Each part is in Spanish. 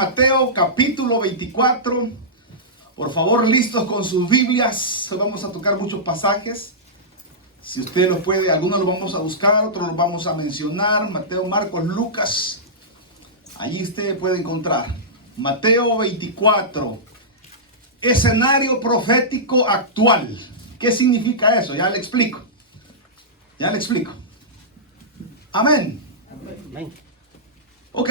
Mateo capítulo 24. Por favor, listos con sus Biblias. Vamos a tocar muchos pasajes. Si usted lo puede, algunos los vamos a buscar, otros los vamos a mencionar. Mateo, Marcos, Lucas. Allí usted puede encontrar. Mateo 24. Escenario profético actual. ¿Qué significa eso? Ya le explico. Amén. Amén. Ok.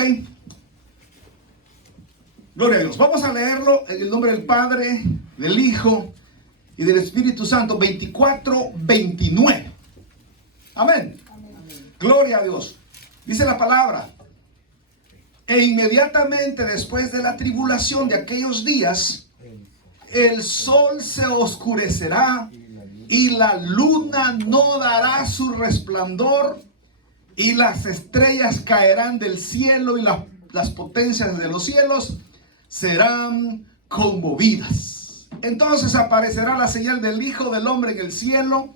Gloria a Dios. Vamos a leerlo en el nombre del Padre, del Hijo y del Espíritu Santo. 24, 29. Amén. Gloria a Dios. Dice la palabra. E inmediatamente después de la tribulación de aquellos días, el sol se oscurecerá y la luna no dará su resplandor y las estrellas caerán del cielo y las potencias de los cielos serán conmovidas. Entonces aparecerá la señal del Hijo del Hombre en el cielo,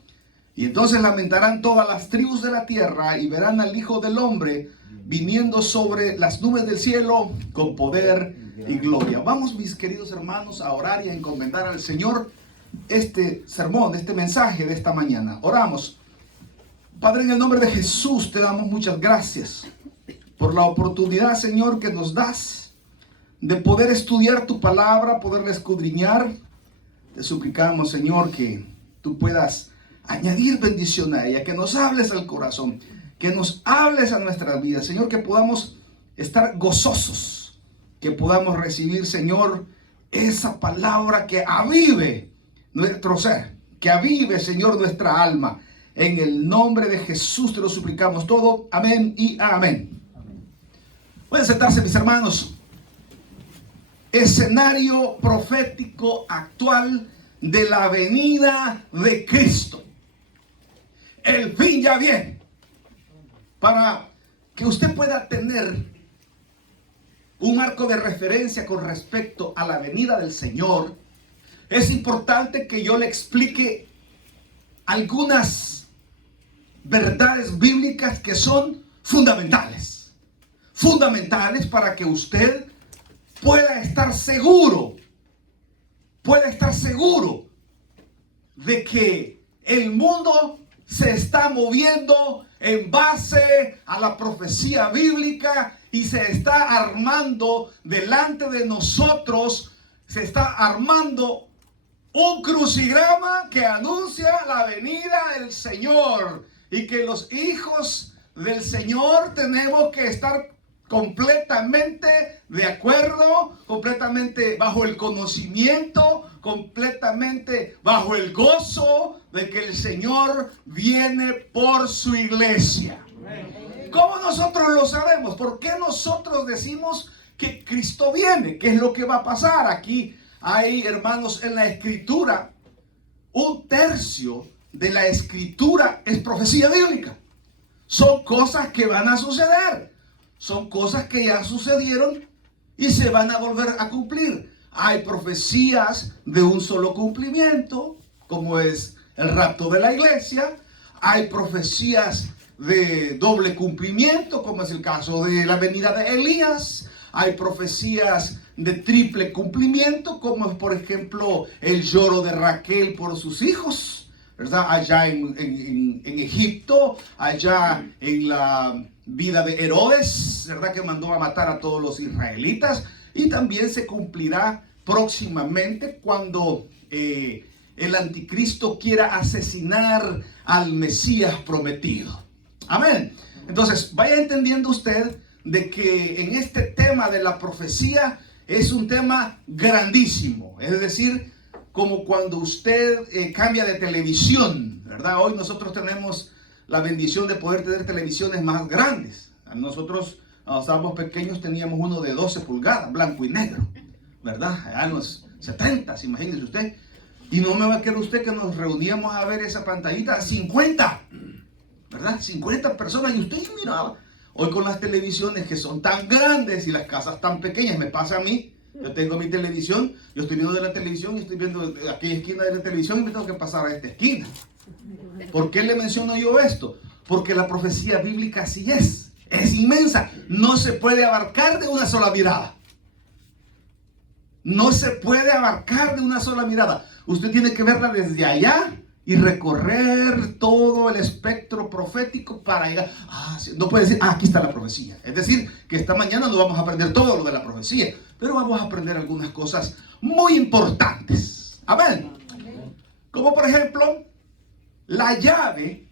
y entonces lamentarán todas las tribus de la tierra y verán al Hijo del Hombre viniendo sobre las nubes del cielo con poder y gloria. Vamos, mis queridos hermanos, a orar y a encomendar al Señor este sermón, este mensaje de esta mañana. Oramos. Padre, en el nombre de Jesús te damos muchas gracias por la oportunidad, Señor, que nos das de poder estudiar tu palabra, poderla escudriñar. Te suplicamos, Señor, que tú puedas añadir bendición a ella, que nos hables al corazón, que nos hables a nuestras vidas, Señor, que podamos estar gozosos, que podamos recibir, Señor, esa palabra que avive nuestro ser, que avive, Señor, nuestra alma. En el nombre de Jesús te lo suplicamos todo. Amén y amén. Pueden sentarse, mis hermanos. Escenario profético actual de la venida de Cristo. El fin ya viene. Para que usted pueda tener un marco de referencia con respecto a la venida del Señor, es importante que yo le explique algunas verdades bíblicas que son fundamentales. Fundamentales para que usted pueda estar seguro de que el mundo se está moviendo en base a la profecía bíblica y se está armando delante de nosotros, se está armando un crucigrama que anuncia la venida del Señor, y que los hijos del Señor tenemos que estar completamente de acuerdo, completamente bajo el conocimiento, completamente bajo el gozo de que el Señor viene por su iglesia. ¿Cómo nosotros lo sabemos? ¿Por qué nosotros decimos que Cristo viene? ¿Qué es lo que va a pasar? Aquí hay, hermanos, en la Escritura, 1/3 de la Escritura es profecía bíblica. Son cosas que van a suceder. Son cosas que ya sucedieron y se van a volver a cumplir. Hay profecías de un solo cumplimiento, como es el rapto de la iglesia. Hay profecías de doble cumplimiento, como es el caso de la venida de Elías. Hay profecías de triple cumplimiento, como es, por ejemplo, el lloro de Raquel por sus hijos, ¿verdad? Allá en Egipto, allá en la vida de Herodes, ¿verdad? Que mandó a matar a todos los israelitas. Y también se cumplirá próximamente cuando el anticristo quiera asesinar al Mesías prometido. Amén. Entonces, vaya entendiendo usted de que en este tema de la profecía es un tema grandísimo. Es decir, como cuando usted cambia de televisión, ¿verdad? Hoy nosotros tenemos la bendición de poder tener televisiones más grandes. Nosotros, cuando estábamos pequeños, teníamos uno de 12 pulgadas, blanco y negro, ¿verdad? Allá en los 70, imagínese usted. Y no me va a creer usted que nos reuníamos a ver esa pantallita, 50, ¿verdad? 50 personas, y usted miraba. Hoy con las televisiones que son tan grandes y las casas tan pequeñas, me pasa a mí. Yo tengo mi televisión, yo estoy viendo de la televisión y estoy viendo aquella esquina de la televisión y me tengo que pasar a esta esquina. ¿Por qué le menciono yo esto? Porque la profecía bíblica así es inmensa, no se puede abarcar de una sola mirada. No se puede abarcar de una sola mirada. Usted tiene que verla desde allá y recorrer todo el espectro profético para llegar. No puede decir, aquí está la profecía. Es decir, que esta mañana no vamos a aprender todo lo de la profecía, pero vamos a aprender algunas cosas muy importantes. Amén. Como por ejemplo, la llave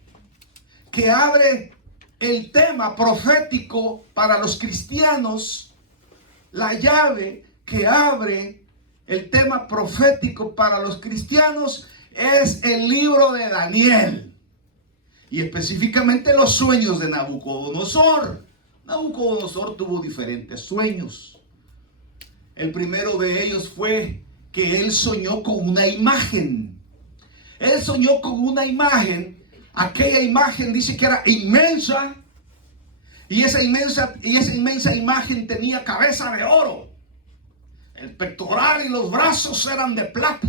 que abre el tema profético para los cristianos. La llave que abre el tema profético para los cristianos es el libro de Daniel, y específicamente los sueños de Nabucodonosor. Nabucodonosor tuvo diferentes sueños. El primero de ellos fue que él soñó con una imagen. Él soñó con una imagen. Aquella imagen dice que era inmensa, y esa inmensa imagen tenía cabeza de oro. El pectoral y los brazos eran de plata.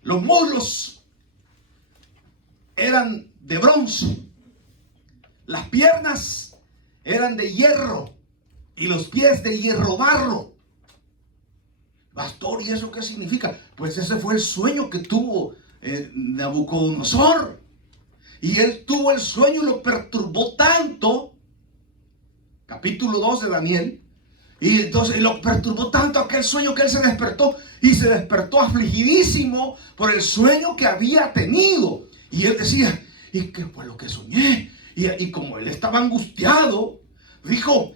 Los muslos eran de bronce. Las piernas eran de hierro y los pies de hierro barro. Pastor, ¿y eso qué significa? Pues ese fue el sueño que tuvo Nabucodonosor. Y él tuvo el sueño y lo perturbó tanto. Capítulo 2 de Daniel. Y entonces lo perturbó tanto aquel sueño que él se despertó, y se despertó afligidísimo por el sueño que había tenido. Y él decía, ¿y qué fue lo que soñé? Y como él estaba angustiado, dijo,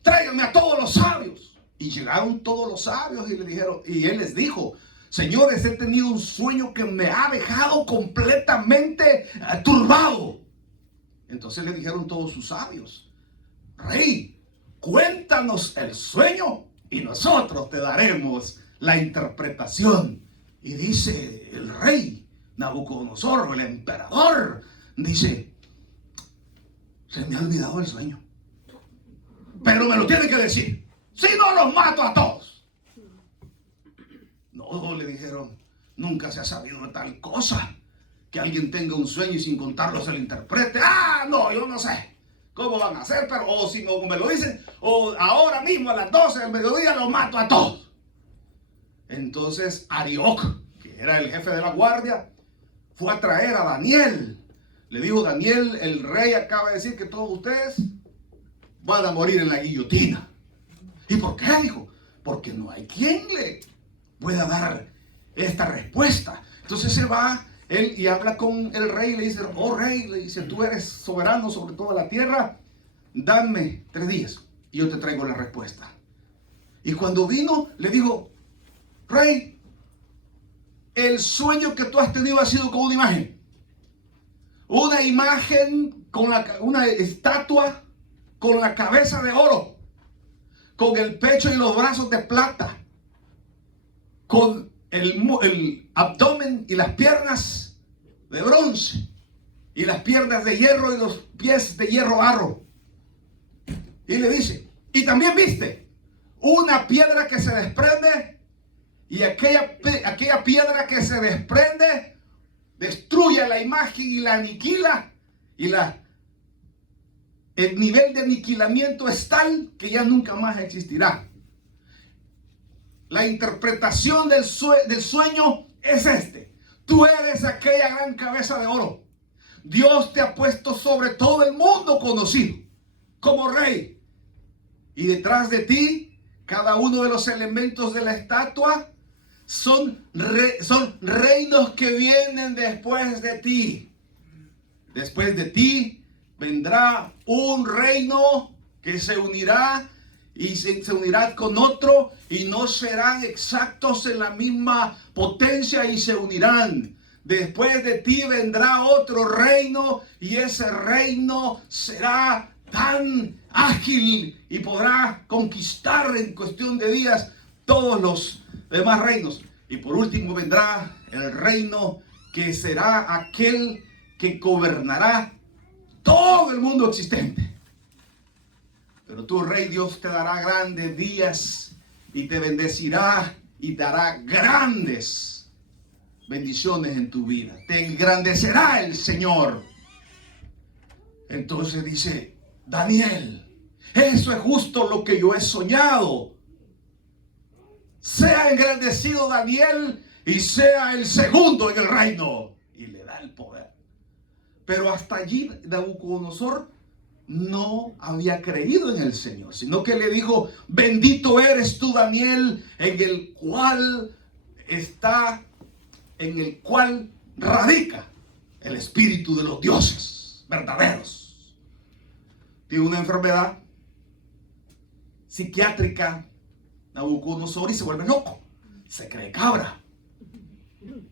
tráiganme a todos los sabios. Y llegaron todos los sabios y le dijeron, y él les dijo, señores, he tenido un sueño que me ha dejado completamente turbado. Entonces le dijeron todos sus sabios, rey, cuéntanos el sueño y nosotros te daremos la interpretación. Y dice el rey Nabucodonosor, el emperador, dice, se me ha olvidado el sueño, pero me lo tiene que decir, si no los mato a todos. No, le dijeron, nunca se ha sabido de tal cosa, que alguien tenga un sueño y sin contarlo se lo interprete. No, yo no sé cómo van a hacer, pero o si no me lo dicen, o ahora mismo a las 12 del mediodía los mato a todos. Entonces Arioc, que era el jefe de la guardia, fue a traer a Daniel. Le dijo, Daniel, el rey acaba de decir que todos ustedes van a morir en la guillotina. ¿Y por qué? Dijo, porque no hay quien le pueda dar esta respuesta. Entonces se va él y habla con el rey y le dice, oh rey, le dice, tú eres soberano sobre toda la tierra, dame 3 días y yo te traigo la respuesta. Y cuando vino, le dijo, rey, el sueño que tú has tenido ha sido con una imagen. Una imagen con una estatua con la cabeza de oro, con el pecho y los brazos de plata, con el abdomen y las piernas de bronce, y las piernas de hierro y los pies de hierro barro. Y le dice, y también viste una piedra que se desprende, y aquella piedra que se desprende destruye la imagen y la aniquila, y el nivel de aniquilamiento es tal que ya nunca más existirá. La interpretación del sueño es este: tú eres aquella gran cabeza de oro. Dios te ha puesto sobre todo el mundo conocido como rey, y detrás de ti, cada uno de los elementos de la estatua son reinos que vienen después de ti. Después de ti vendrá un reino que se unirá y se unirá con otro, y no serán exactos en la misma potencia, y se unirán. Después de ti vendrá otro reino, y ese reino será tan ágil y podrá conquistar en cuestión de días todos los demás reinos. Y por último vendrá el reino que será aquel que gobernará todo el mundo existente. Pero tú, Rey, Dios te dará grandes días y te bendecirá y dará grandes bendiciones en tu vida. Te engrandecerá el Señor. Entonces dice Daniel, eso es justo lo que yo he soñado. sea engrandecido Daniel y sea el segundo en el reino. Y le da el poder. Pero hasta allí Nabucodonosor no había creído en el Señor, sino que le dijo: bendito eres tú, Daniel, en el cual radica el espíritu de los dioses verdaderos. Tiene una enfermedad psiquiátrica Nabucodonosor y se vuelve loco, se cree cabra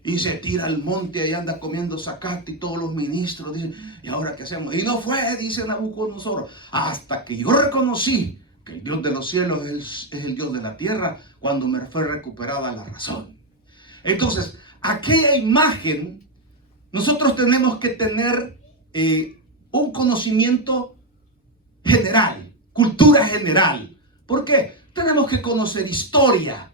y se tira al monte y anda comiendo zacate, y todos los ministros dicen: ¿y ahora qué hacemos? Y no fue, dice Nabucodonosor, hasta que yo reconocí que el Dios de los cielos es el Dios de la tierra, cuando me fue recuperada la razón. Entonces, aquella imagen, nosotros tenemos que tener un conocimiento general, cultura general. ¿Por qué? Tenemos que conocer historia,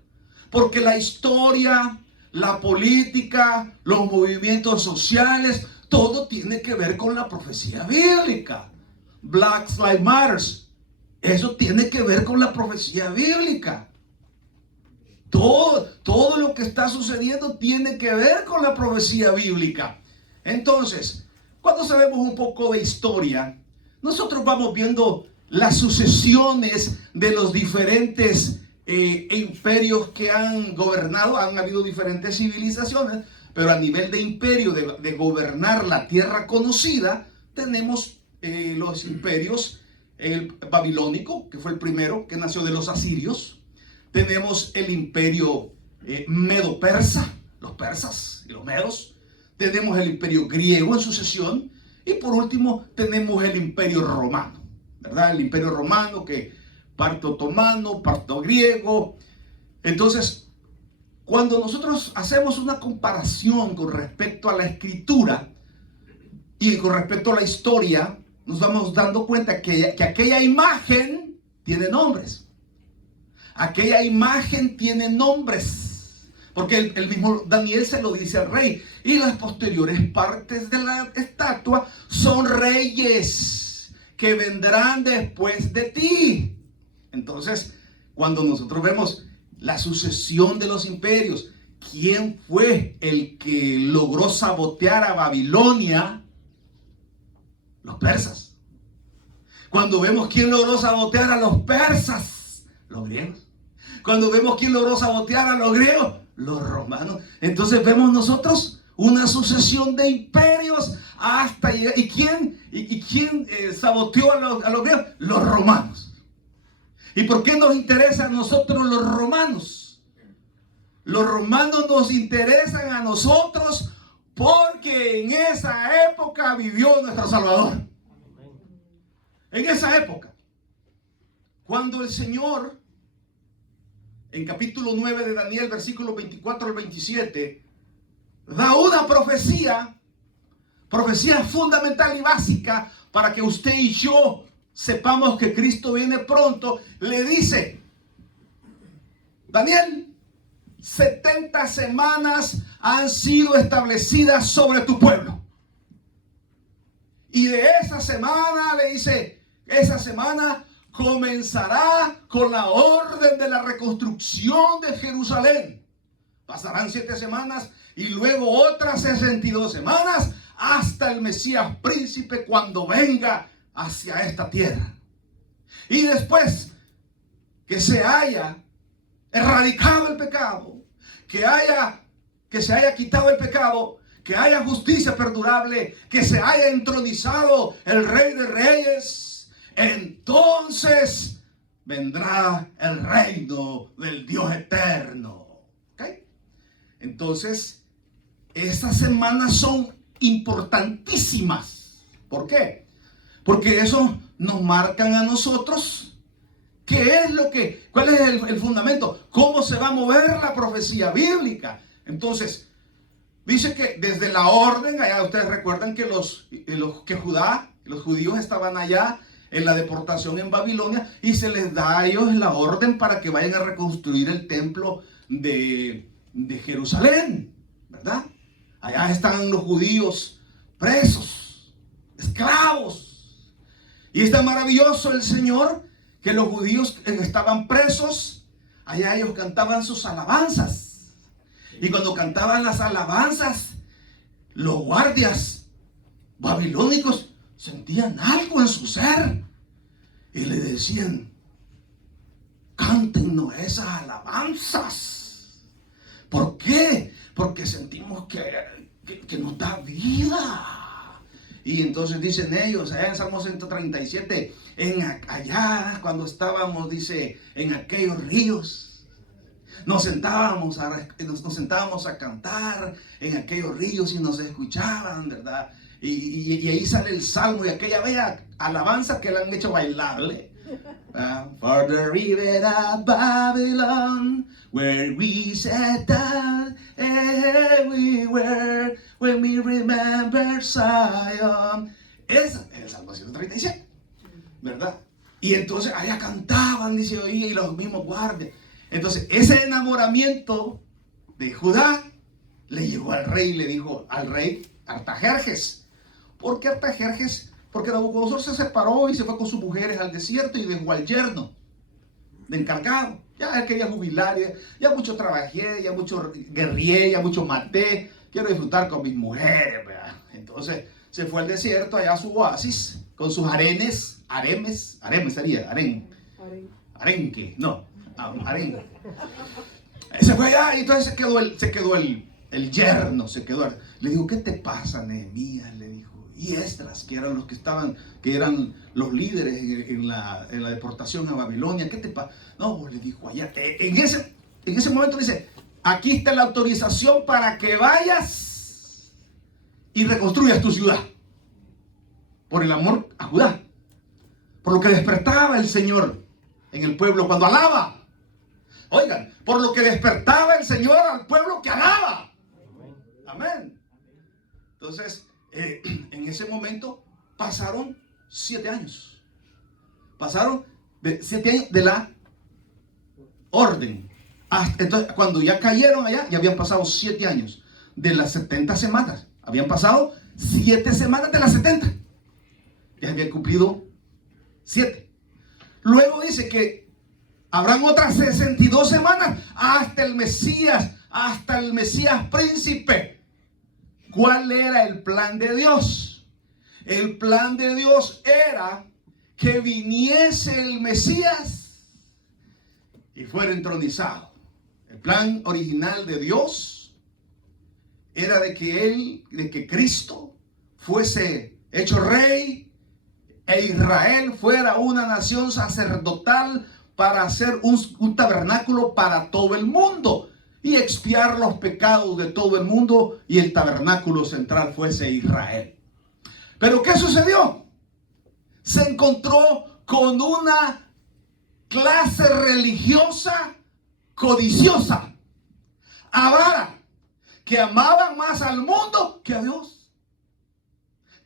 porque la historia, la política, los movimientos sociales, todo tiene que ver con la profecía bíblica. Black Lives Matter, eso tiene que ver con la profecía bíblica. Todo lo que está sucediendo tiene que ver con la profecía bíblica. Entonces, cuando sabemos un poco de historia, nosotros vamos viendo las sucesiones de los diferentes imperios que han gobernado. Han habido diferentes civilizaciones, pero a nivel de imperio, de gobernar la tierra conocida, tenemos los imperios, el babilónico, que fue el primero, que nació de los asirios. Tenemos el imperio medo-persa, los persas y los medos. Tenemos el imperio griego en sucesión. Y por último tenemos el imperio romano, ¿verdad? El imperio romano, que parte otomano, parte griego. Entonces, cuando nosotros hacemos una comparación con respecto a la escritura y con respecto a la historia, nos vamos dando cuenta que aquella imagen tiene nombres. Aquella imagen tiene nombres. Porque el mismo Daniel se lo dice al rey: y las posteriores partes de la estatua son reyes que vendrán después de ti. Entonces, cuando nosotros vemos la sucesión de los imperios, ¿quién fue el que logró sabotear a Babilonia? Los persas. Cuando vemos quién logró sabotear a los persas, los griegos. Cuando vemos quién logró sabotear a los griegos, los romanos. Entonces vemos nosotros una sucesión de imperios hasta llegar. ¿Y quién saboteó a los griegos? Los romanos. ¿Y por qué nos interesa a nosotros los romanos? Los romanos nos interesan a nosotros porque en esa época vivió nuestro Salvador. En esa época, cuando el Señor, en capítulo 9 de Daniel, versículos 24 al 27, da una profecía fundamental y básica para que usted y yo sepamos que Cristo viene pronto. Le dice: Daniel, 70 semanas han sido establecidas sobre tu pueblo. Y de esa semana, le dice, esa semana comenzará con la orden de la reconstrucción de Jerusalén. Pasarán 7 semanas y luego otras 62 semanas hasta el Mesías príncipe, cuando venga hacia esta tierra. Y después que se haya erradicado el pecado, que se haya quitado el pecado, que haya justicia perdurable, que se haya entronizado el Rey de Reyes, entonces vendrá el reino del Dios eterno. ¿Okay? Entonces, estas semanas son importantísimas. ¿Por qué? Porque eso nos marcan a nosotros cuál es el fundamento, cómo se va a mover la profecía bíblica. Entonces, dice que desde la orden, allá ustedes recuerdan que los judíos estaban allá en la deportación en Babilonia, y se les da a ellos la orden para que vayan a reconstruir el templo de Jerusalén, ¿verdad? Allá están los judíos presos, esclavos. Y está maravilloso el Señor, que los judíos estaban presos allá ellos cantaban sus alabanzas. Y cuando cantaban las alabanzas, los guardias babilónicos sentían algo en su ser. Y le decían, cántenos esas alabanzas. ¿Por qué? Porque sentimos que nos da vida. Y entonces dicen ellos, allá en Salmo 137, allá cuando estábamos, dice, en aquellos ríos, nos sentábamos a cantar en aquellos ríos y nos escuchaban, ¿verdad? Y ahí sale el salmo y aquella bella alabanza que le han hecho bailable. For the river of Babylon, where we sat down everywhere, when we remember Zion. Es el Salmo 137, ¿verdad? Y entonces allá cantaban, dice, y los mismos guardias. Entonces ese enamoramiento de Judá le llegó al rey, le dijo al rey Artajerjes. ¿Por qué Artajerjes? Porque Nabucodonosor se separó y se fue con sus mujeres al desierto y dejó al yerno de encargado. Ya él quería jubilar, ya mucho trabajé, ya mucho guerrié, ya mucho maté. Quiero disfrutar con mis mujeres, ¿verdad? Entonces se fue al desierto, allá a su oasis, con sus arenques. Se fue allá y entonces se quedó el yerno, Le dijo, ¿qué te pasa, Nehemías? Le dijo. Y Esdras, que eran los que eran los líderes en la deportación a Babilonia. ¿Qué te pasa? No, le dijo allá. En ese momento dice, aquí está la autorización para que vayas y reconstruyas tu ciudad. Por el amor a Judá. Por lo que despertaba el Señor en el pueblo cuando alaba. Oigan, por lo que despertaba el Señor al pueblo que alaba. Amén. Entonces, en ese momento pasaron 7 años. Pasaron 7 años de la orden. Entonces, cuando ya cayeron allá, ya habían pasado 7 años. De las 70 semanas. Habían pasado 7 semanas de las 70. Ya habían cumplido 7. Luego dice que habrán otras 62 semanas hasta el Mesías príncipe. ¿Cuál era el plan de Dios? El plan de Dios era que viniese el Mesías y fuera entronizado. El plan original de Dios era de que Cristo fuese hecho rey e Israel fuera una nación sacerdotal para hacer un tabernáculo para todo el mundo y expiar los pecados de todo el mundo, y el tabernáculo central fuese Israel. Pero ¿qué sucedió? Se encontró con una clase religiosa codiciosa, avara, que amaban más al mundo que a Dios.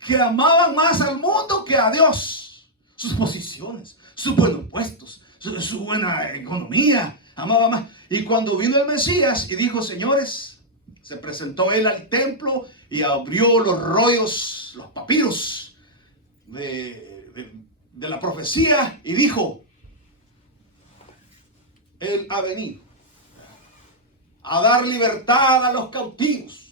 Que amaban más al mundo que a Dios. Sus posiciones, sus buenos puestos, su buena economía, amaba más. Y cuando vino el Mesías y dijo, señores, se presentó él al templo y abrió los rollos, los papiros de la profecía y dijo, él ha venido a dar libertad a los cautivos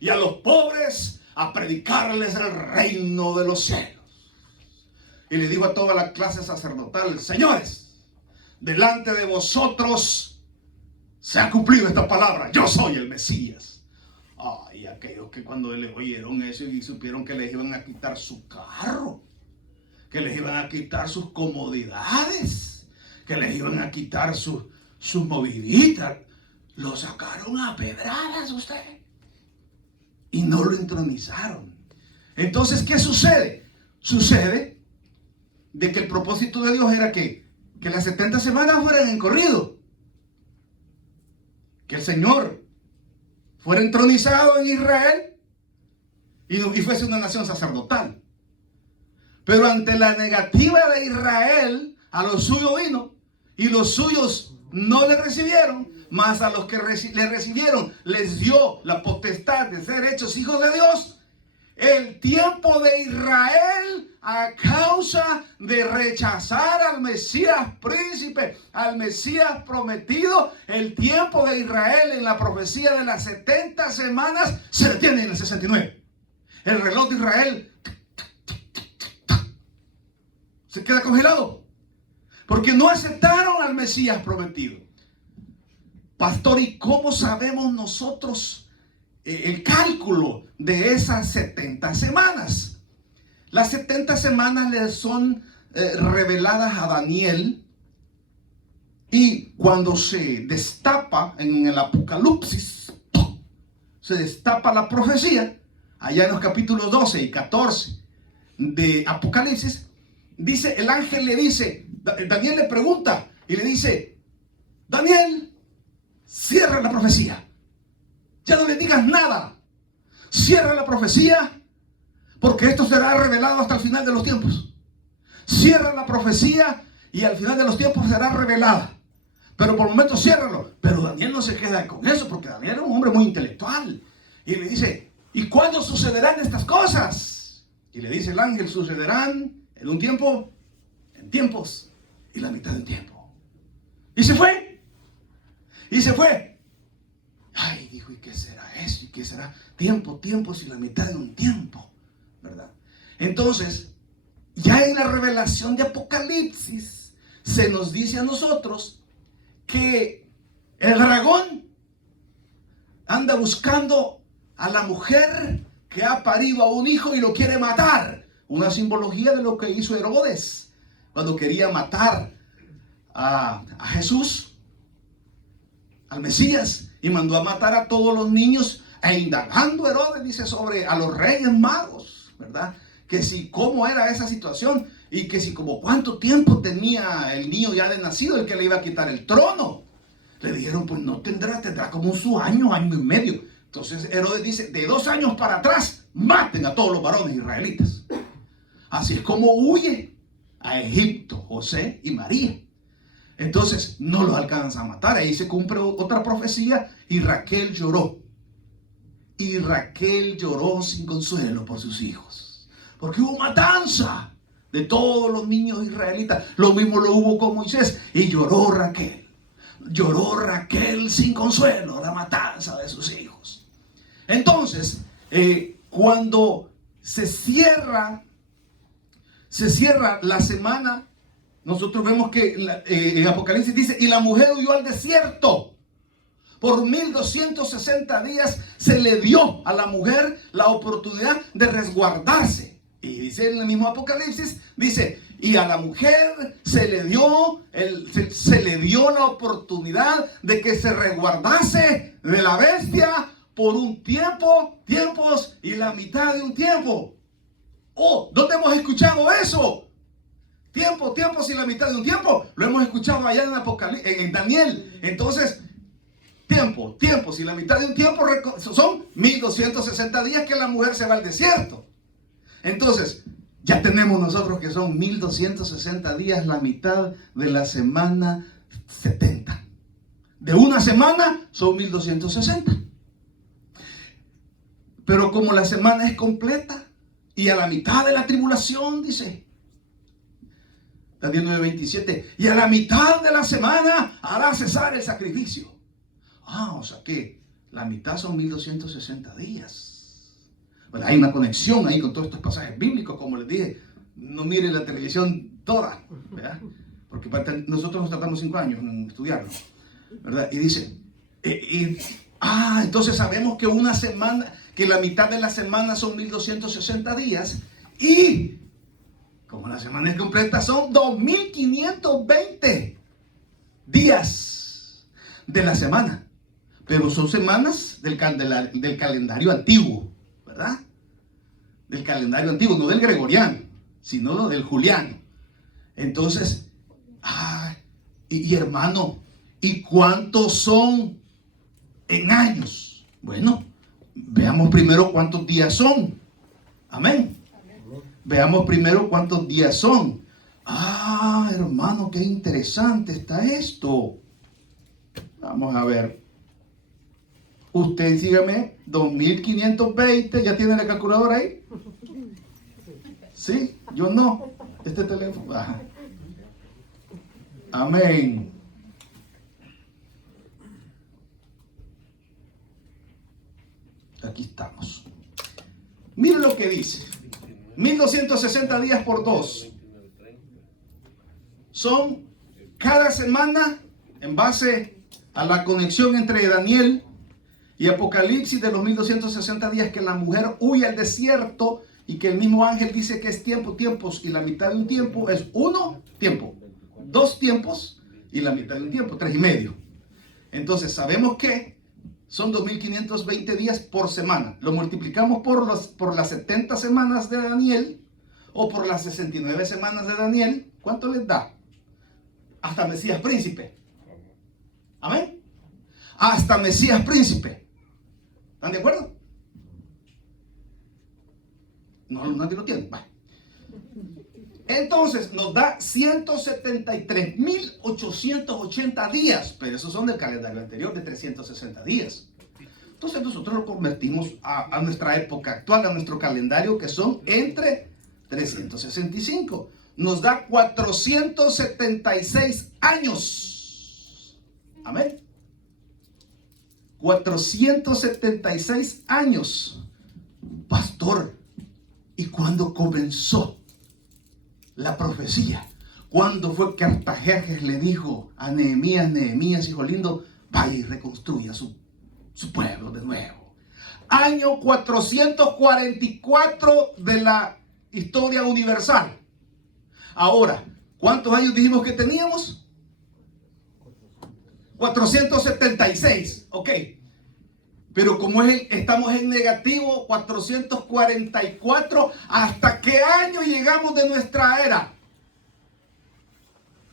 y a los pobres, a predicarles el reino de los cielos. Y le dijo a toda la clase sacerdotal, señores, delante de vosotros se ha cumplido esta palabra, yo soy el Mesías. Ay, aquellos que cuando le oyeron eso y supieron que les iban a quitar su carro, que les iban a quitar sus comodidades, que les iban a quitar sus moviditas, lo sacaron a pedradas usted y no lo entronizaron. Entonces, ¿qué sucede? Sucede de que el propósito de Dios era que las 70 semanas fueran en corrido, que el Señor fuera entronizado en Israel y fuese una nación sacerdotal. Pero ante la negativa de Israel, a lo suyo vino y los suyos no le recibieron, mas a los que le recibieron les dio la potestad de ser hechos hijos de Dios. el tiempo de Israel a causa de rechazar al Mesías príncipe, al Mesías prometido. El tiempo de Israel en la profecía de las 70 semanas se detiene en el 69. El reloj de Israel se queda congelado porque no aceptaron al Mesías prometido. Pastor, ¿y cómo sabemos nosotros el cálculo de esas 70 semanas? Las 70 semanas le son reveladas a Daniel, y cuando se destapa en el Apocalipsis, se destapa la profecía, allá en los capítulos 12 y 14 de Apocalipsis, dice, el ángel le dice, Daniel le pregunta y le dice, Daniel, cierra la profecía. Ya no le digas nada. Cierra la profecía, porque esto será revelado hasta el final de los tiempos. Cierra la profecía y al final de los tiempos será revelada. Pero por el momento ciérralo. Pero Daniel no se queda con eso, porque Daniel era un hombre muy intelectual. Y le dice, ¿y cuándo sucederán estas cosas? Y le dice el ángel, sucederán en un tiempo, en tiempos y la mitad de un tiempo. Y se fue. Y se fue. Ay, dijo, ¿y qué será eso? ¿Y qué será? Tiempos y la mitad de un tiempo, ¿verdad? Entonces, ya en la revelación de Apocalipsis, se nos dice a nosotros que el dragón anda buscando a la mujer que ha parido a un hijo y lo quiere matar. Una simbología de lo que hizo Herodes cuando quería matar a Jesús, al Mesías, y mandó a matar a todos los niños, e indagando Herodes, dice, sobre a los reyes magos, ¿verdad? Que si cómo era esa situación, y que si como cuánto tiempo tenía el niño ya de nacido, el que le iba a quitar el trono. Le dijeron, pues no tendrá como su año y medio. Entonces Herodes dice, de 2 años para atrás, maten a todos los varones israelitas. Así es como huye a Egipto José y María. Entonces no los alcanza a matar. Ahí se cumple otra profecía, y Raquel lloró. Y Raquel lloró sin consuelo por sus hijos, porque hubo matanza de todos los niños israelitas. Lo mismo lo hubo con Moisés, y lloró Raquel. Lloró Raquel sin consuelo la matanza de sus hijos. Entonces, cuando se cierra la semana, nosotros vemos que en Apocalipsis dice, y la mujer huyó al desierto. Por 1260 días se le dio a la mujer la oportunidad de resguardarse. Y dice en el mismo Apocalipsis, dice, y a la mujer se le dio la oportunidad de que se resguardase de la bestia por un tiempo, tiempos y la mitad de un tiempo. Oh, ¿dónde hemos escuchado eso? Tiempos y la mitad de un tiempo. Lo hemos escuchado allá en Daniel. Entonces, tiempos y la mitad de un tiempo son 1260 días que la mujer se va al desierto. Entonces, ya tenemos nosotros que son 1260 días, la mitad de la semana 70. De una semana son 1260. Pero como la semana es completa y a la mitad de la tribulación, dice Daniel 9:27, y a la mitad de la semana hará cesar el sacrificio. O sea que la mitad son 1260 días. Bueno, hay una conexión ahí con todos estos pasajes bíblicos, como les dije. No miren la televisión toda, ¿verdad? Porque nosotros nos tardamos 5 años en estudiarlo, ¿verdad? Y dice, entonces sabemos que una semana, que la mitad de la semana son 1260 días, y como la semana es completa, son 2520 días de la semana. Pero son semanas del calendario antiguo, ¿verdad? Del calendario antiguo, no del gregoriano, sino del juliano. Entonces, y hermano, ¿y cuántos son en años? Bueno, veamos primero cuántos días son. Amén. Veamos primero cuántos días son. Hermano, qué interesante está esto. Vamos a ver. Usted sígame, 2520, ¿ya tiene la calculadora ahí? Sí, yo no. Este teléfono. Ajá. Amén. Aquí estamos. Miren lo que dice. 1260 días por 2. Son cada semana, en base a la conexión entre Daniel y Apocalipsis, de los 1260 días que la mujer huye al desierto y que el mismo ángel dice que es tiempos, y la mitad de un tiempo es uno tiempo, 2 tiempos y la mitad de un tiempo, 3 y medio. Entonces sabemos que son 2520 días por semana. Lo multiplicamos por las 70 semanas de Daniel o por las 69 semanas de Daniel. ¿Cuánto les da? Hasta Mesías príncipe. Amén. Hasta Mesías príncipe. ¿Están de acuerdo? No, nadie lo tiene. Vale. Entonces nos da 173.880 días, pero esos son del calendario anterior de 360 días. Entonces nosotros lo convertimos a nuestra época actual, a nuestro calendario, que son entre 365. Nos da 476 años. Amén. 476 años. Pastor, ¿y cuándo comenzó la profecía? ¿Cuándo fue que Artajerjes le dijo a Nehemías, hijo lindo, vaya y reconstruya su pueblo de nuevo? Año 444 de la historia universal. Ahora, ¿cuántos años dijimos que teníamos? 476, ok. Pero como estamos en negativo, 444, ¿hasta qué año llegamos de nuestra era?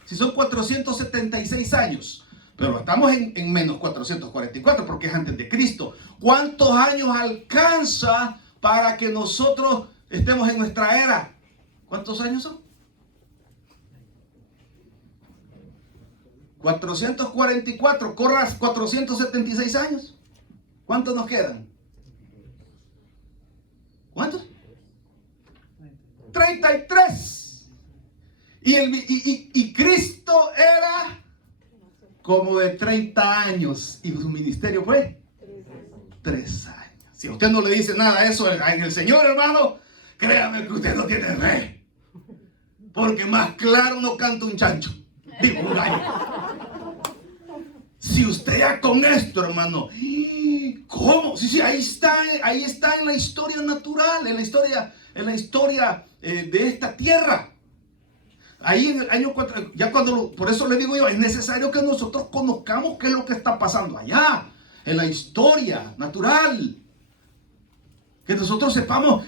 Si son 476 años, pero estamos en menos 444 porque es antes de Cristo. ¿Cuántos años alcanza para que nosotros estemos en nuestra era? ¿Cuántos años son? 444, corras 476 años. ¿Cuántos nos quedan? ¿Cuántos? 33. Y Cristo era como de 30 años. ¿Y su ministerio fue? 3 años. Si a usted no le dice nada de eso en el Señor, hermano, créame que usted no tiene fe. Porque más claro no canta un chancho. Digo, un gallo. Si usted ya con esto, hermano, ¿cómo? Sí, ahí está en la historia natural, en la historia de esta tierra. Ahí en el año 4, ya por eso le digo yo, es necesario que nosotros conozcamos qué es lo que está pasando allá, en la historia natural. Que nosotros sepamos,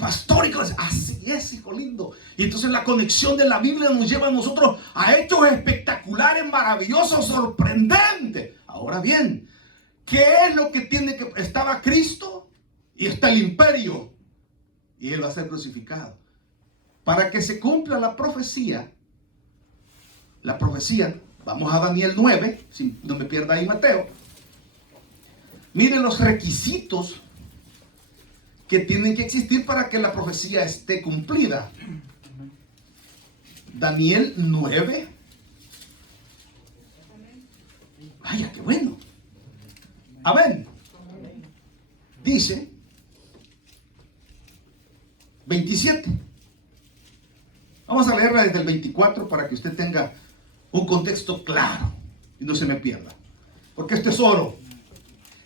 pastórico, así es, hijo lindo. Y entonces la conexión de la Biblia nos lleva a nosotros a hechos espectaculares, maravillosos, sorprendentes. Ahora bien, ¿qué es lo que estaba Cristo y está el imperio? Y Él va a ser crucificado. Para que se cumpla la profecía, vamos a Daniel 9, si no me pierda ahí Mateo. Miren los requisitos que tienen que existir para que la profecía esté cumplida. Daniel 9. Vaya, qué bueno. Amén. Dice 27. Vamos a leerla desde el 24 para que usted tenga un contexto claro y no se me pierda. Porque esto es oro.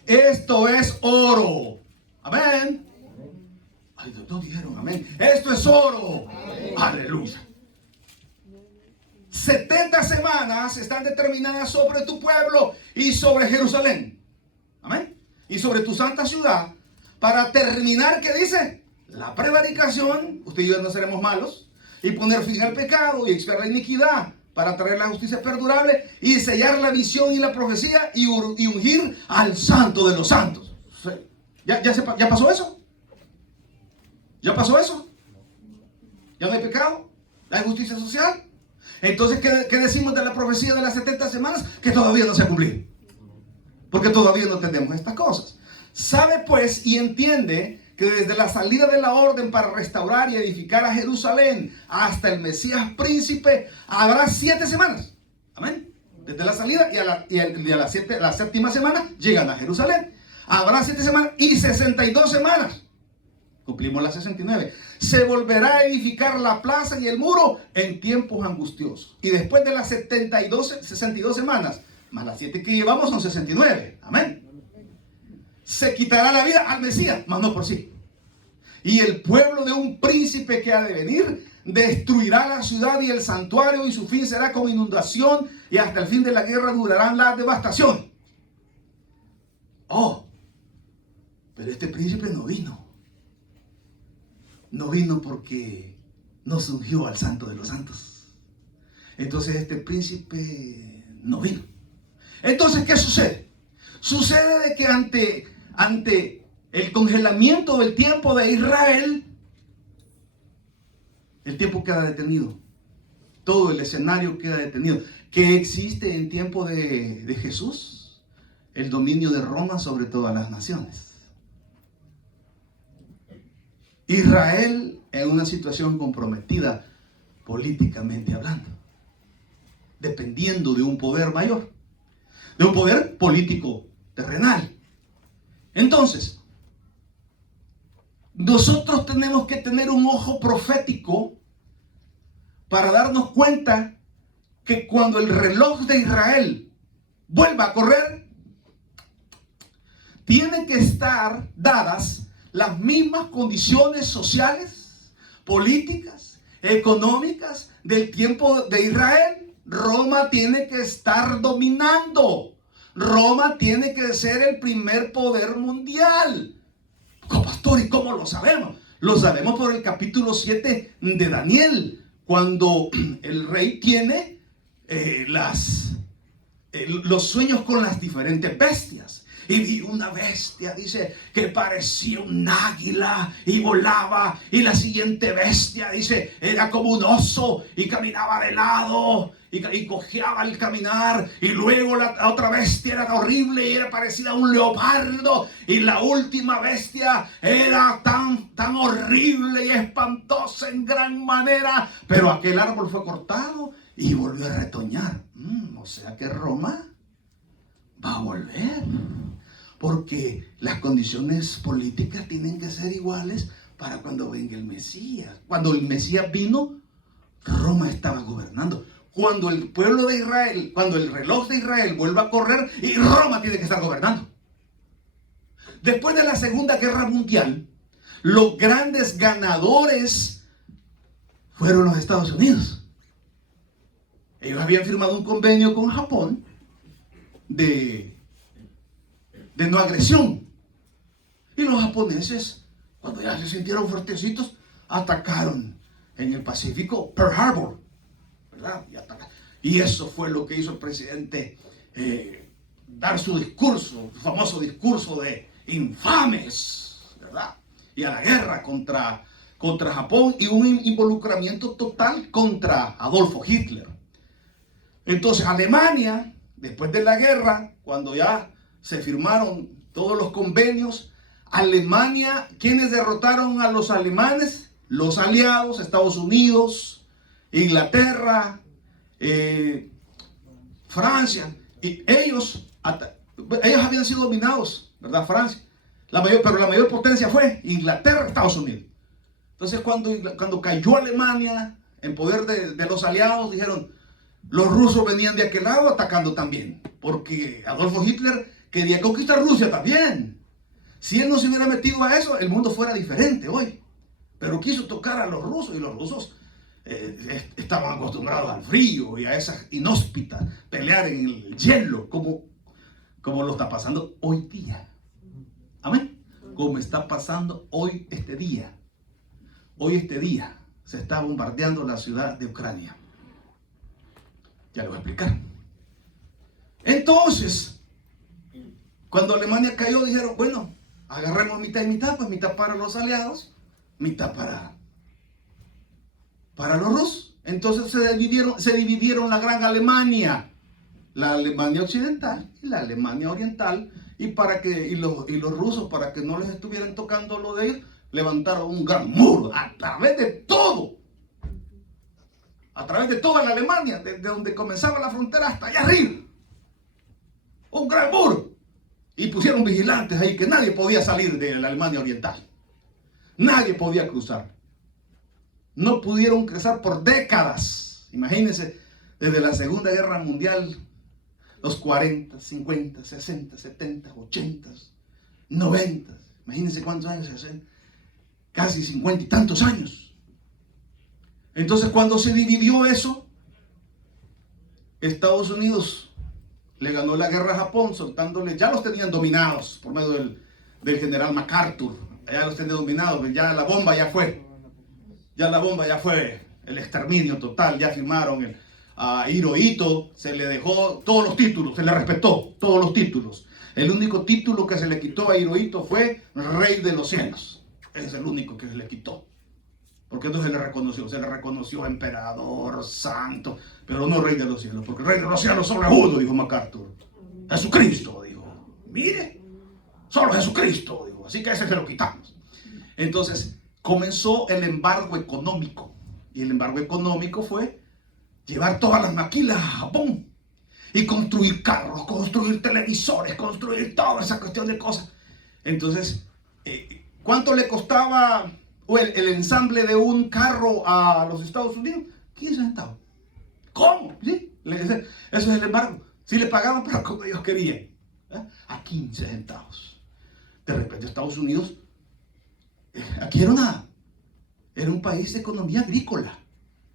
Esto es oro. Amén. Ay, no dijeron amén. Esto es oro. Amén. Aleluya. 70 semanas están determinadas sobre tu pueblo y sobre Jerusalén. Amén. Y sobre tu santa ciudad. Para terminar, ¿qué dice? La prevaricación. Usted y yo no seremos malos. Y poner fin al pecado y expiar la iniquidad. Para traer la justicia perdurable. Y sellar la visión y la profecía. Y ungir al santo de los santos. ¿Ya pasó eso? ¿Ya pasó eso? ¿Ya no hay pecado? ¿No hay justicia social? Entonces, ¿qué decimos de la profecía de las 70 semanas? Que todavía no se ha cumplido. porque todavía no tenemos estas cosas. Sabe pues y entiende que desde la salida de la orden para restaurar y edificar a Jerusalén hasta el Mesías príncipe habrá 7 semanas. Amén. Desde la salida y a la séptima semana llegan a Jerusalén. Habrá 7 semanas y 62 semanas. Cumplimos las 69. Se volverá a edificar la plaza y el muro en tiempos angustiosos. Y después de las 62 semanas, más las 7 que llevamos, son 69. Amén. Se quitará la vida al Mesías, mas no por sí. Y el pueblo de un príncipe que ha de venir destruirá la ciudad y el santuario, y su fin será con inundación, y hasta el fin de la guerra durarán la devastación. Oh, pero este príncipe no vino. No vino porque nos ungió al Santo de los Santos. Entonces este príncipe no vino. Entonces, ¿qué sucede? Sucede de que ante el congelamiento del tiempo de Israel, el tiempo queda detenido. Todo el escenario queda detenido. ¿Qué existe en tiempo de Jesús? El dominio de Roma sobre todas las naciones. Israel en una situación comprometida políticamente hablando, dependiendo de un poder mayor, de un poder político terrenal. Entonces, nosotros tenemos que tener un ojo profético para darnos cuenta que cuando el reloj de Israel vuelva a correr, tienen que estar dadas las mismas condiciones sociales, políticas, económicas del tiempo de Israel. Roma tiene que estar dominando. Roma tiene que ser el primer poder mundial. Pastor, ¿y cómo lo sabemos? Lo sabemos por el capítulo 7 de Daniel, cuando el rey tiene los sueños con las diferentes bestias. Y vi una bestia, dice, que parecía un águila y volaba. Y la siguiente bestia, dice, era como un oso y caminaba de lado y cojeaba al caminar. Y luego la otra bestia era horrible y era parecida a un leopardo. Y la última bestia era tan horrible y espantosa en gran manera. Pero aquel árbol fue cortado y volvió a retoñar. O sea que Roma va a volver. Porque las condiciones políticas tienen que ser iguales para cuando venga el Mesías. Cuando el Mesías vino, Roma estaba gobernando. Cuando el pueblo de Israel, cuando el reloj de Israel vuelva a correr, y Roma tiene que estar gobernando. Después de la Segunda Guerra Mundial, los grandes ganadores fueron los Estados Unidos. Ellos habían firmado un convenio con Japón de no agresión. Y los japoneses, cuando ya se sintieron fuertecitos, atacaron en el Pacífico Pearl Harbor, ¿verdad? Y eso fue lo que hizo el presidente, dar su discurso, su famoso discurso de infames, ¿verdad? Y a la guerra contra Japón, y un involucramiento total contra Adolfo Hitler. Entonces Alemania, después de la guerra, cuando ya se firmaron todos los convenios, Alemania, ¿quiénes derrotaron a los alemanes? Los aliados, Estados Unidos, Inglaterra, Francia. Y ellos habían sido dominados, ¿verdad? Francia. Pero la mayor potencia fue Inglaterra, Estados Unidos. Entonces cuando cayó Alemania en poder de los aliados, dijeron, los rusos venían de aquel lado atacando también, porque Adolfo Hitler quería conquistar Rusia también. Si él no se hubiera metido a eso, el mundo fuera diferente hoy. Pero quiso tocar a los rusos, y los rusos estaban acostumbrados al frío y a esas inhóspitas, pelear en el hielo, como lo está pasando hoy día. Amén. Como está pasando hoy este día. Hoy este día se está bombardeando la ciudad de Ucrania. Ya lo voy a explicar. Entonces, cuando Alemania cayó, dijeron, bueno, agarremos mitad y mitad, pues mitad para los aliados, mitad para los rusos. Entonces se dividieron la gran Alemania. la Alemania occidental y la Alemania oriental, y los rusos, para que no les estuvieran tocando lo de ellos, levantaron un gran muro a través de todo, a través de toda la Alemania, desde donde comenzaba la frontera hasta allá arriba, un gran muro, y pusieron vigilantes ahí que nadie podía salir de la Alemania oriental, nadie podía cruzar, no pudieron cruzar por décadas. Imagínense, desde la Segunda Guerra Mundial, los 40, 50, 60, 70, 80, 90, imagínense cuántos años se hacen, casi 50 y tantos años. Entonces, cuando se dividió eso, Estados Unidos le ganó la guerra a Japón, soltándole, ya los tenían dominados por medio del general MacArthur, ya los tenían dominados, ya la bomba ya fue, el exterminio total, ya firmaron a Hirohito, se le dejó todos los títulos, se le respetó todos los títulos. El único título que se le quitó a Hirohito fue Rey de los Cielos. Ese es el único que se le quitó. Porque no se le reconoció emperador, santo, pero no Rey de los Cielos, porque Rey de los Cielos solo es uno, dijo MacArthur. Jesucristo, dijo. Mire, solo Jesucristo, dijo. Así que ese se lo quitamos. Entonces comenzó el embargo económico. Y el embargo económico fue llevar todas las maquilas a Japón y construir carros, construir televisores, construir toda esa cuestión de cosas. Entonces, ¿cuánto le costaba el ensamble de un carro a los Estados Unidos? 15 centavos. ¿Cómo? ¿Sí? Eso es el embargo. Si le pagaban, pero como ellos querían, ¿eh? A 15 centavos. De repente Estados Unidos, aquí era un país de economía agrícola.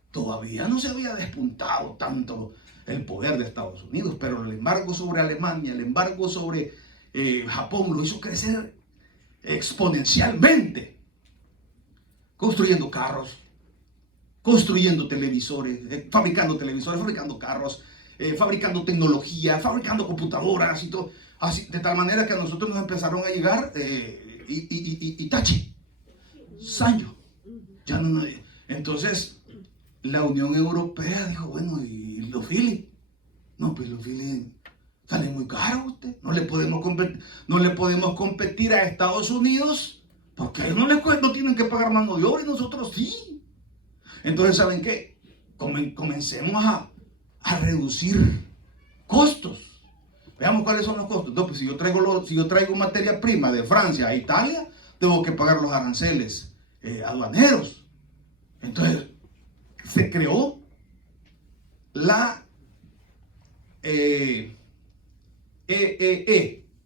Todavía no se había despuntado tanto el poder de Estados Unidos, pero el embargo sobre Alemania, el embargo sobre Japón lo hizo crecer exponencialmente, construyendo carros, construyendo televisores, fabricando carros, fabricando tecnología, fabricando computadoras y todo, así, de tal manera que a nosotros nos empezaron a llegar Hitachi, Sanyo, ya no, entonces la Unión Europea dijo, bueno, ¿y los Philips? No, pues los Philips salen muy caros, usted. No le podemos competir a Estados Unidos porque a ellos no tienen que pagar mano de obra y nosotros sí. Entonces, ¿saben qué? Comencemos a reducir costos. Veamos cuáles son los costos. No, pues si yo traigo materia prima de Francia a Italia, tengo que pagar los aranceles aduaneros. Entonces, se creó la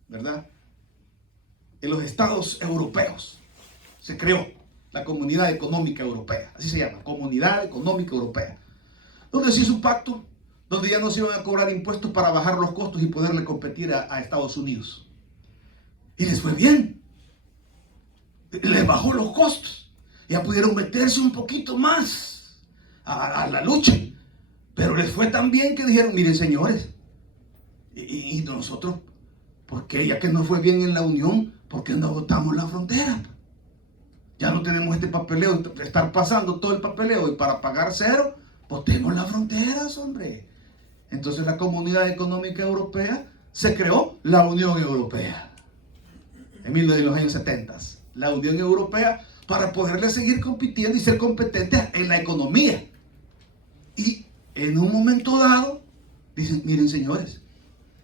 ¿verdad? En los estados europeos se creó la Comunidad Económica Europea, así se llama, Comunidad Económica Europea, donde se hizo un pacto donde ya no se iban a cobrar impuestos para bajar los costos y poderle competir a Estados Unidos. Y les fue bien, les bajó los costos, ya pudieron meterse un poquito más a la lucha, pero les fue tan bien que dijeron, miren señores, y nosotros, ¿por qué? Ya que nos fue bien en la Unión, ¿por qué no botamos la frontera? Ya no tenemos este papeleo, estar pasando todo el papeleo y para pagar cero, botemos las fronteras, hombre. Entonces la Comunidad Económica Europea se creó la Unión Europea en los años 70. La Unión Europea para poderle seguir compitiendo y ser competentes en la economía. Y en un momento dado, dicen, miren señores,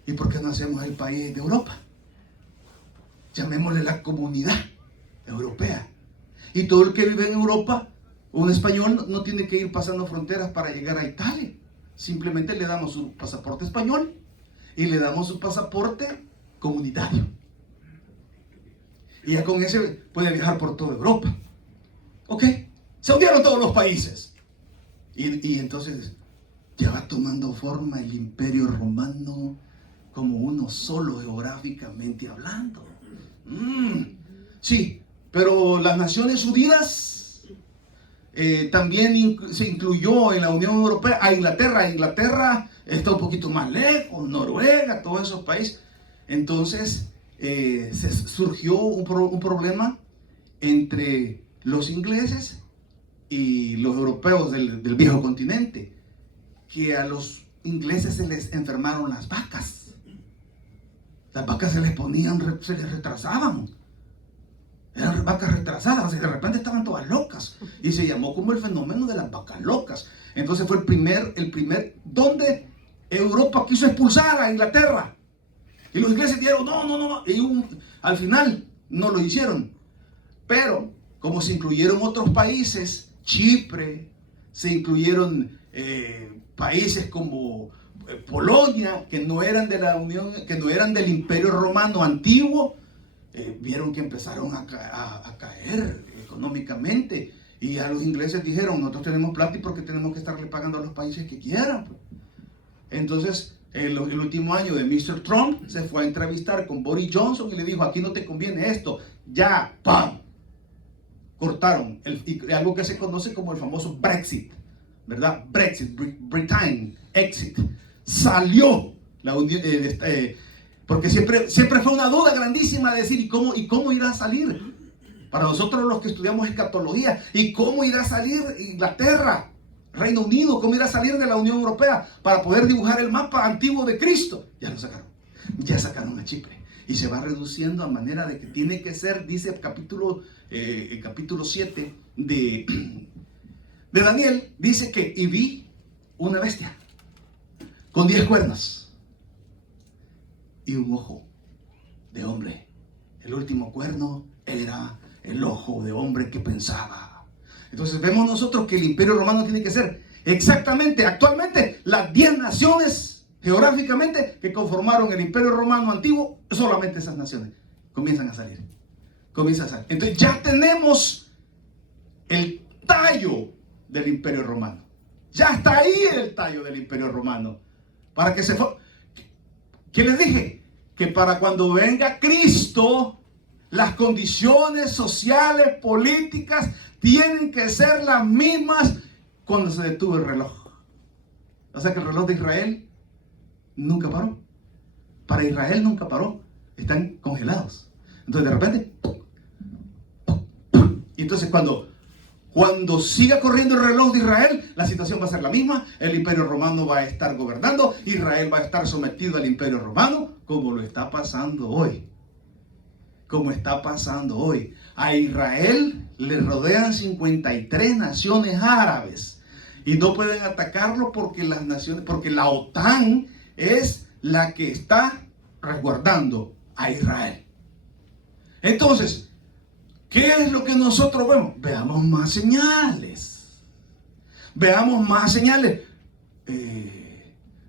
¿y por qué no hacemos el país de Europa? Llamémosle la Comunidad Europea. Y todo el que vive en Europa, un español no tiene que ir pasando fronteras para llegar a Italia. Simplemente le damos su pasaporte español y le damos su pasaporte comunitario. Y ya con ese puede viajar por toda Europa. ¿Ok? Se unieron todos los países. Y entonces ya va tomando forma el Imperio Romano como uno solo geográficamente hablando. Sí, pero las Naciones Unidas también se incluyó en la Unión Europea a Inglaterra. Inglaterra está un poquito más lejos, Noruega, todos esos países. Entonces surgió un problema entre los ingleses y los europeos del viejo continente, que a los ingleses se les enfermaron las vacas. Las vacas se les ponían, se les retrasaban. Eran vacas retrasadas, y de repente estaban todas locas. Y se llamó como el fenómeno de las vacas locas. Entonces fue el primer donde Europa quiso expulsar a Inglaterra. Y los ingleses dijeron, no. Y al final no lo hicieron. Pero como se incluyeron otros países, Chipre, se incluyeron países como Polonia, que no eran de la Unión, que no eran del Imperio Romano antiguo, vieron que empezaron a caer económicamente. Y a los ingleses dijeron, nosotros tenemos plata y ¿por qué tenemos que estarle pagando a los países que quieran? Entonces, el último año de Mr. Trump se fue a entrevistar con Boris Johnson y le dijo, aquí no te conviene esto, ya, ¡pam! Cortaron algo que se conoce como el famoso Brexit, ¿verdad? Brexit, Britain, exit. Salió la Unión, porque siempre fue una duda grandísima de decir, ¿y cómo irá a salir? Para nosotros los que estudiamos escatología, ¿y cómo irá a salir Inglaterra, Reino Unido? ¿Cómo irá a salir de la Unión Europea para poder dibujar el mapa antiguo de Cristo? Ya lo sacaron. Ya sacaron a Chipre. Y se va reduciendo a manera de que tiene que ser, dice el capítulo 7 de Daniel, dice que y vi una bestia con 10 cuernos y un ojo de hombre. El último cuerno era el ojo de hombre que pensaba. Entonces vemos nosotros que el Imperio Romano tiene que ser exactamente, actualmente, las 10 naciones geográficamente que conformaron el Imperio Romano antiguo. Solamente esas naciones comienzan a salir. Entonces ya tenemos el tallo del Imperio Romano. Ya está ahí el tallo del Imperio Romano. Para que ¿qué les dije? Que para cuando venga Cristo, las condiciones sociales, políticas, tienen que ser las mismas cuando se detuvo el reloj. O sea que el reloj de Israel nunca paró. Para Israel nunca paró. Están congelados. Entonces de repente, y entonces cuando siga corriendo el reloj de Israel, la situación va a ser la misma. El Imperio Romano va a estar gobernando. Israel va a estar sometido al Imperio Romano, como lo está pasando hoy. A Israel le rodean 53 naciones árabes y no pueden atacarlo porque la OTAN es la que está resguardando a Israel. Entonces, ¿qué es lo que nosotros vemos? Veamos más señales.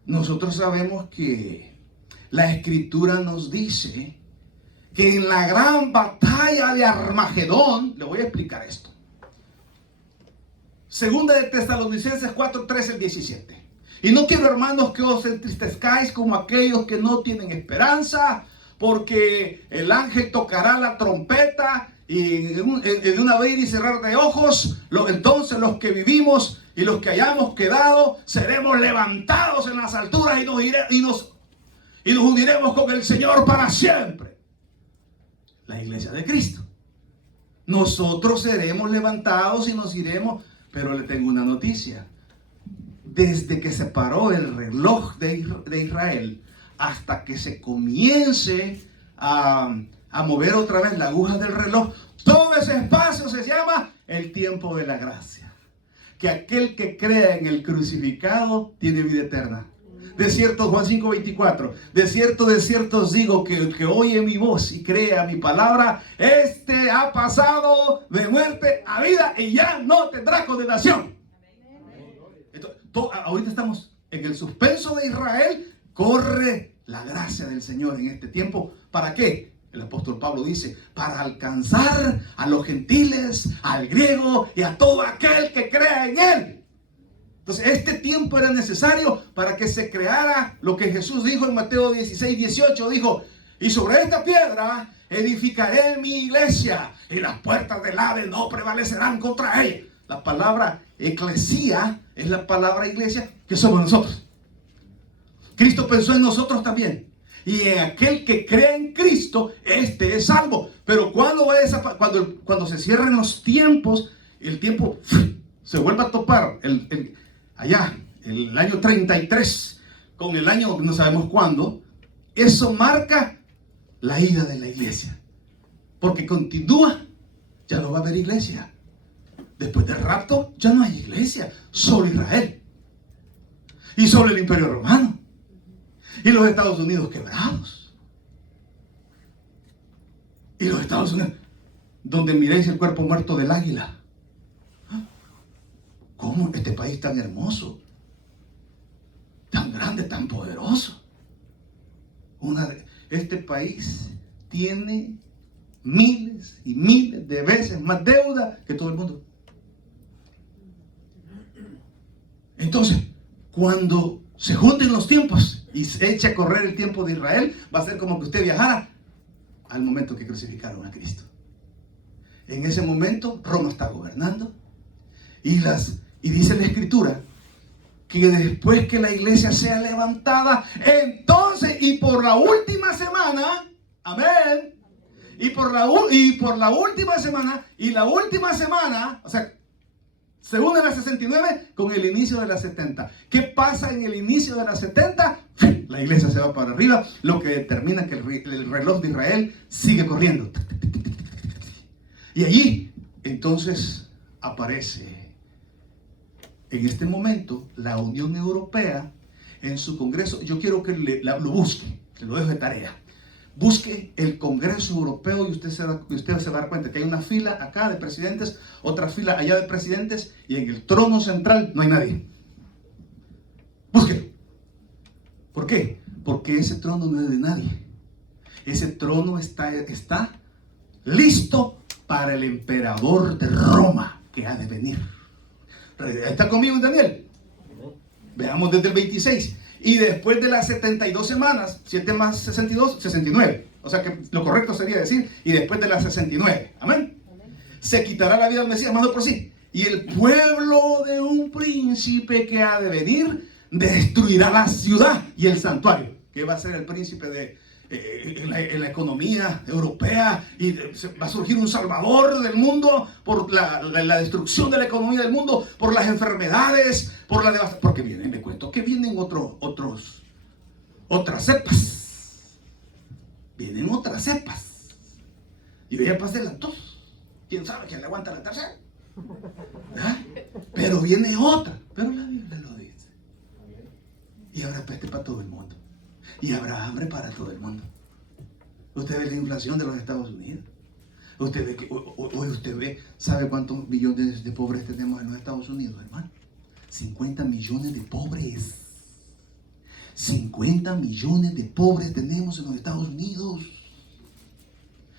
Nosotros sabemos que la Escritura nos dice que en la gran batalla de Armagedón, le voy a explicar esto. Segunda de Tesalonicenses 4, 13 al 17. Y no quiero, hermanos, que os entristezcáis como aquellos que no tienen esperanza, porque el ángel tocará la trompeta y en un abrir y cerrar de ojos, entonces los que vivimos y los que hayamos quedado seremos levantados en las alturas y nos uniremos con el Señor para siempre. La iglesia de Cristo. Nosotros seremos levantados y nos iremos, pero le tengo una noticia. Desde que se paró el reloj de Israel hasta que se comience a mover otra vez la aguja del reloj, todo ese espacio se llama el tiempo de la gracia. Que aquel que crea en el crucificado tiene vida eterna. De cierto, Juan 5:24, de cierto os digo que el que oye mi voz y cree a mi palabra, este ha pasado de muerte a vida y ya no tendrá condenación. Entonces, ahorita estamos en el suspenso de Israel. Corre la gracia del Señor en este tiempo. ¿Para qué? El apóstol Pablo dice, para alcanzar a los gentiles, al griego y a todo aquel que crea en él. Entonces este tiempo era necesario para que se creara lo que Jesús dijo en Mateo 16:18. Dijo, y sobre esta piedra edificaré mi iglesia y las puertas del Hades no prevalecerán contra ella. La palabra eclesía es la palabra iglesia que somos nosotros. Cristo pensó en nosotros también. Y en aquel que cree en Cristo, este es salvo. Pero cuando se cierren los tiempos, el tiempo se vuelve a topar. Allá, el año 33, con el año, no sabemos cuándo, eso marca la ida de la iglesia. Porque continúa, ya no va a haber iglesia. Después del rapto, ya no hay iglesia, solo Israel. Y solo el Imperio Romano. Y los Estados Unidos quebrados. Y los Estados Unidos, donde miréis el cuerpo muerto del águila. ¿Cómo este país tan hermoso, tan grande, tan poderoso? Este país tiene miles y miles de veces más deuda que todo el mundo. Entonces, cuando se junten los tiempos y se eche a correr el tiempo de Israel, va a ser como que usted viajara al momento que crucificaron a Cristo. En ese momento Roma está gobernando y dice la Escritura que después que la iglesia sea levantada, entonces y por la última semana, amén, y por la última semana, y la última semana, o sea, se une la 69 con el inicio de la 70. ¿Qué pasa en el inicio de la 70? La iglesia se va para arriba, lo que determina que el reloj de Israel sigue corriendo. Y allí, entonces, aparece en este momento la Unión Europea en su Congreso. Yo quiero que lo busque, que lo dejo de tarea. Busque el Congreso Europeo y usted se va a dar cuenta que hay una fila acá de presidentes, otra fila allá de presidentes, y en el trono central no hay nadie. Búsquelo. ¿Por qué? Porque ese trono no es de nadie. Ese trono está listo para el emperador de Roma que ha de venir. ¿Está conmigo en Daniel? Veamos desde el 26. Y después de las 72 semanas, 7 más 62, 69. O sea que lo correcto sería decir, y después de las 69. Amén. Se quitará la vida del Mesías, mando por sí. Y el pueblo de un príncipe que ha de venir destruirá la ciudad y el santuario. Que va a ser el príncipe en la economía europea, y va a surgir un salvador del mundo por la destrucción de la economía del mundo, por las enfermedades, por la devastación, porque me cuento que vienen otras cepas, y yo ya pasé las dos, quién sabe quién le aguanta la tercera, ¿verdad? Pero viene otra, pero la Biblia lo dice, y habrá peste para todo el mundo. Y habrá hambre para todo el mundo. Usted ve la inflación de los Estados Unidos. Usted ve, ¿sabe cuántos millones de pobres tenemos en los Estados Unidos, hermano? 50 millones de pobres. 50 millones de pobres tenemos en los Estados Unidos.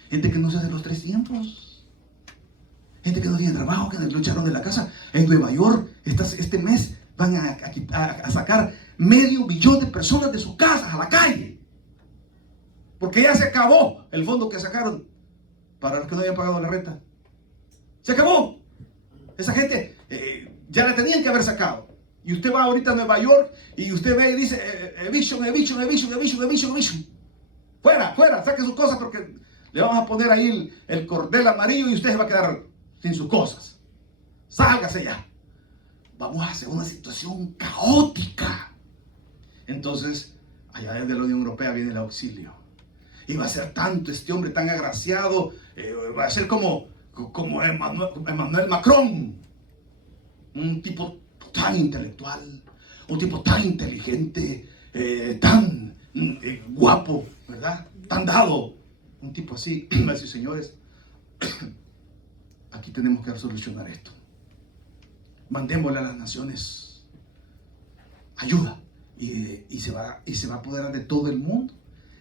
Gente que no se hace los 3 tiempos. Gente que no tiene trabajo, que lo echaron de la casa. En Nueva York, este mes van a sacar 500 000 de personas de sus casas a la calle. Porque ya se acabó el fondo que sacaron para los que no habían pagado la renta. Se acabó. Esa gente ya la tenían que haber sacado. Y usted va ahorita a Nueva York y usted ve y dice, eviction. Fuera, saque sus cosas porque le vamos a poner ahí el cordel amarillo y usted se va a quedar sin sus cosas. Sálgase ya. Vamos a hacer una situación caótica. Entonces, allá desde la Unión Europea viene el auxilio. Y va a ser tanto este hombre tan agraciado, va a ser como Emmanuel Macron. Un tipo tan intelectual, un tipo tan inteligente, tan guapo, ¿verdad? Tan dado. Un tipo así. Va a decir, señores, aquí tenemos que solucionar esto. Mandémosle a las naciones ayuda y se va a apoderar de todo el mundo,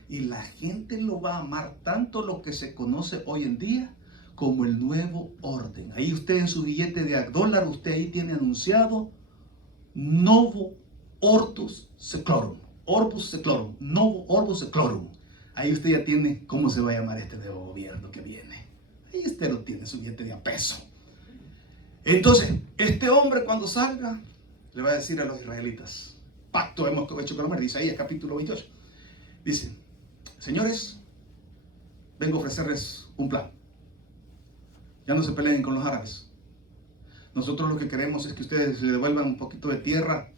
y la gente lo va a amar tanto, lo que se conoce hoy en día como el nuevo orden. Ahí usted en su billete de $1, usted ahí tiene anunciado Novo Ortus Seclorum, Orbus Seclorum, Novo Orbus Seclorum. Ahí usted ya tiene cómo se va a llamar este nuevo gobierno que viene. Ahí usted lo tiene, su billete de a peso. Entonces, este hombre cuando salga, le va a decir a los israelitas, pacto hemos hecho con el hombre, dice ahí, capítulo 28. Dice, señores, vengo a ofrecerles un plan. Ya no se peleen con los árabes. Nosotros lo que queremos es que ustedes le devuelvan un poquito de tierra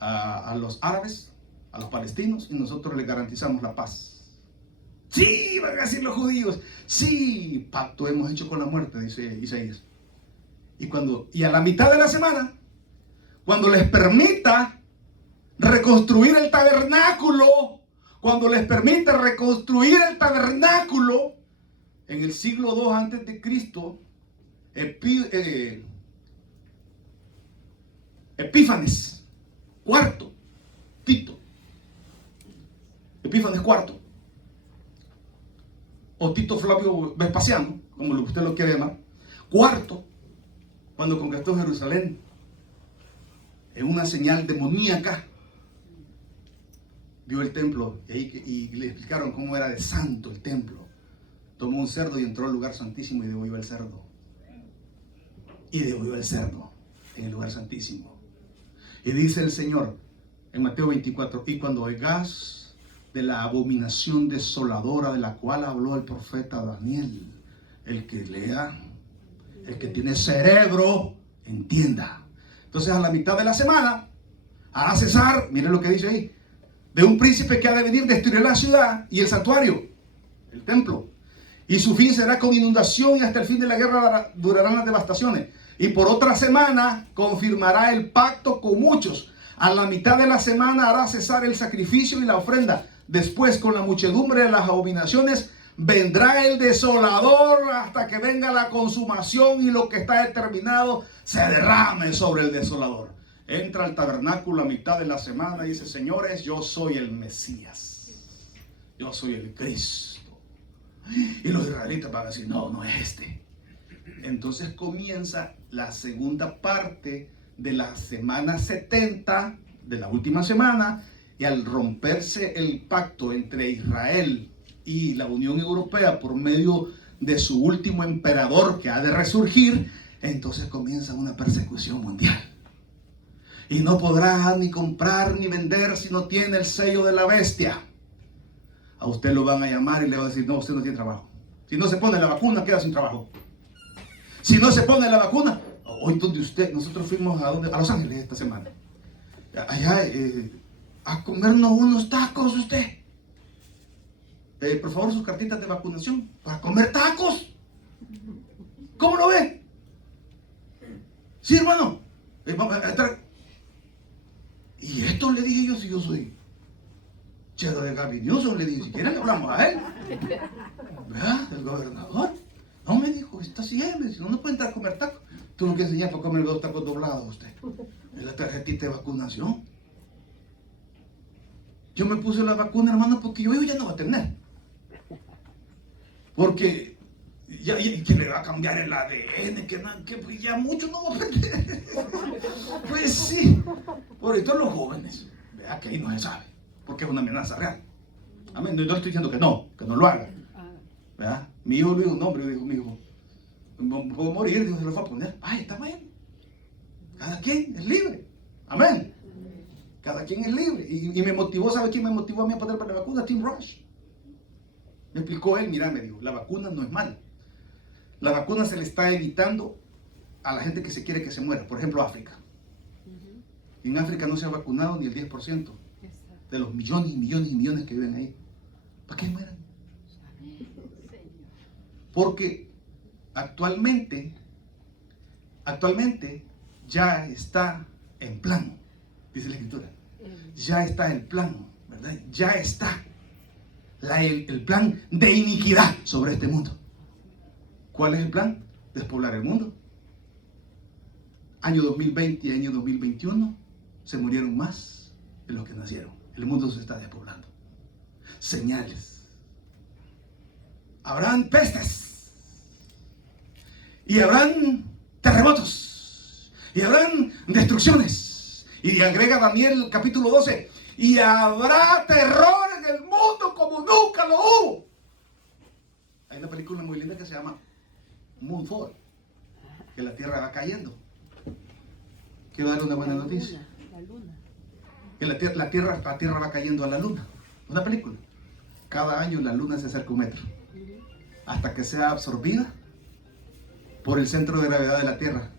a los árabes, a los palestinos, y nosotros les garantizamos la paz. Sí, van a decir los judíos. Sí, pacto hemos hecho con la muerte, dice Isaías. Y a la mitad de la semana, cuando les permita reconstruir el tabernáculo, en el siglo II antes de Cristo, Epífanes IV, Tito, Epífanes IV, o Tito Flavio Vespasiano, como usted lo quiere llamar, cuarto, cuando conquistó Jerusalén, en una señal demoníaca, vio el templo y le explicaron cómo era de santo el templo. Tomó un cerdo y entró al lugar santísimo y degolló el cerdo. En el lugar santísimo. Y dice el Señor en Mateo 24, y cuando oigas de la abominación desoladora de la cual habló el profeta Daniel, el que lea, el que tiene cerebro, entienda. Entonces a la mitad de la semana hará cesar, miren lo que dice ahí, de un príncipe que ha de venir, destruir la ciudad y el santuario, el templo. Y su fin será con inundación, y hasta el fin de la guerra durarán las devastaciones. Y por otra semana confirmará el pacto con muchos. A la mitad de la semana hará cesar el sacrificio y la ofrenda. Después, con la muchedumbre de las abominaciones, vendrá el desolador hasta que venga la consumación y lo que está determinado se derrame sobre el desolador. Entra al tabernáculo a mitad de la semana y dice: señores, yo soy el Mesías, yo soy el Cristo. Y los israelitas van a decir: no, no es este. Entonces comienza la segunda parte de la semana 70, de la última semana, y al romperse el pacto entre Israel y la Unión Europea por medio de su último emperador que ha de resurgir, entonces comienza una persecución mundial. Y no podrá ni comprar ni vender si no tiene el sello de la bestia. A usted lo van a llamar y le van a decir: no, usted no tiene trabajo. Si no se pone la vacuna, queda sin trabajo. Si no se pone la vacuna, hoy donde usted, nosotros fuimos a Los Ángeles esta semana. Allá, a comernos unos tacos usted. Por favor, sus cartitas de vacunación para comer tacos. ¿Cómo lo ve? Sí, hermano. Y esto le dije yo, si yo soy Chedo de Gavin Newsom, le dije: si quieren le hablamos a él. ¿Verdad? El gobernador. No, me dijo: está así, si no puede entrar a comer tacos. Tú lo que enseñas para comer 2 tacos doblados usted. Es la tarjetita de vacunación. Yo me puse la vacuna, hermano, porque yo ya no va a tener. Porque ya que le va a cambiar el ADN, que pues ya mucho no va a perder. Pues sí. Por esto los jóvenes, vea que ahí no se sabe, porque es una amenaza real. Amén. No estoy diciendo que no lo hagan. ¿Verdad? Mi hijo le dijo: no, hombre, dijo mi hijo, puedo morir, dijo, se lo va a poner. Ay, está bien. Cada quien es libre. Amén. Cada quien es libre. Y me motivó, ¿sabe quién me motivó a mí a poner para la vacuna? Tim Rush. Me explicó él: mira, me dijo, la vacuna no es mala. La vacuna se le está evitando a la gente que se quiere que se muera. Por ejemplo, África. En África no se ha vacunado ni el 10% de los millones y millones y millones que viven ahí. ¿Para qué mueran? Porque actualmente ya está en plan, dice la Escritura. Ya está el plan, ¿verdad? Ya está el plan de iniquidad sobre este mundo. ¿Cuál es el plan? Despoblar el mundo. Año 2020 y año 2021 se murieron más de los que nacieron. El mundo se está despoblando. Señales. Habrán pestes. Y habrán terremotos. Y habrán destrucciones. Y agrega Daniel capítulo 12. Y habrá terror en el mundo como nunca lo hubo. Hay una película muy linda que se llama Moonfall, que la tierra va cayendo. Quiero darle una buena noticia. Que la tierra va cayendo a la luna. Una película. Cada año la luna se acerca 1 metro. Hasta que sea absorbida por el centro de gravedad de la tierra.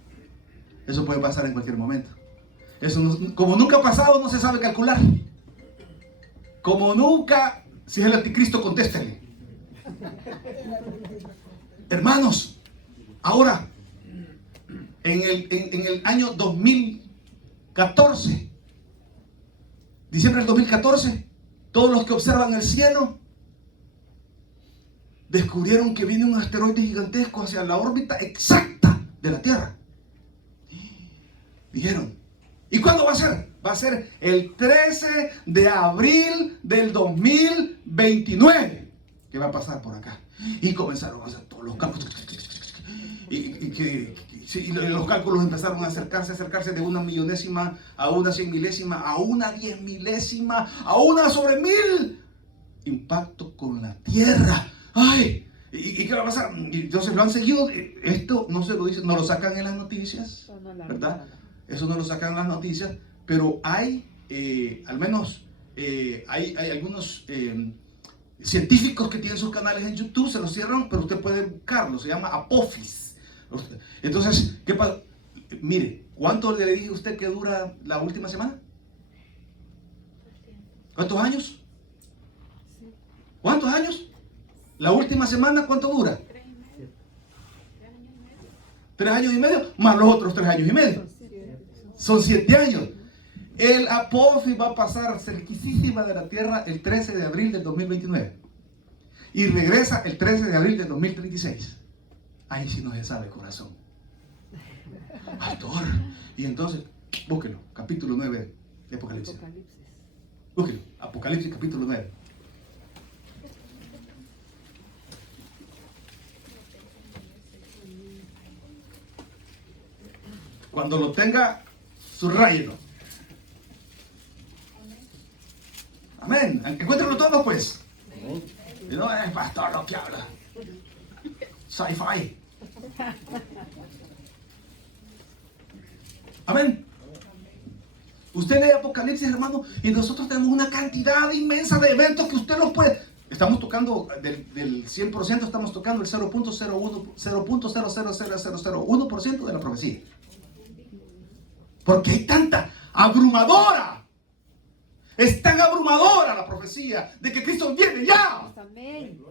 Eso puede pasar en cualquier momento. Eso como nunca ha pasado, no se sabe calcular. Como nunca, si es el anticristo, contéstele. Hermanos, ahora, en el año 2014, diciembre del 2014, todos los que observan el cielo descubrieron que viene un asteroide gigantesco hacia la órbita exacta de la Tierra. Dijeron, ¿y cuándo va a ser? Va a ser el 13 de abril del 2029 que va a pasar por acá. Y comenzaron a hacer todos los cálculos. Y los cálculos empezaron a acercarse de una millonésima a una 100 milésima, a una 10 milésima, a una sobre 1000. Impacto con la Tierra. ¡Ay! ¿Y qué va a pasar? Entonces lo han seguido. Esto no se lo dicen, no lo sacan en las noticias, ¿verdad? Eso no lo sacan en las noticias, pero hay, al menos, hay algunos científicos que tienen sus canales en YouTube, se los cierran, pero usted puede buscarlo, se llama Apophis. Entonces, ¿qué pasa? Mire, ¿cuánto le dije a usted que dura la última semana? ¿Cuántos años? ¿Cuántos años? La última semana, ¿cuánto dura? 3 años y medio, más los otros 3 años y medio. Son 7 años. El Apophis va a pasar cerquísima de la Tierra el 13 de abril del 2029. Y regresa el 13 de abril del 2036. Ahí sí no se sabe, corazón. Pastor. Y entonces, búsquelo, capítulo 9 de Apocalipsis. Búsquelo, Apocalipsis capítulo 9. Cuando lo tenga, subrayelo. Amén. Encuéntrenlo todo, pues. Y no es el pastor lo que habla. Sci-fi. Amén. Usted lee Apocalipsis, hermano, y nosotros tenemos una cantidad inmensa de eventos que usted los puede. Estamos tocando del 100%, estamos tocando el 0.0000001% de la profecía. Porque hay tanta abrumadora. Es tan abrumadora la profecía de que Cristo viene ya. Amén.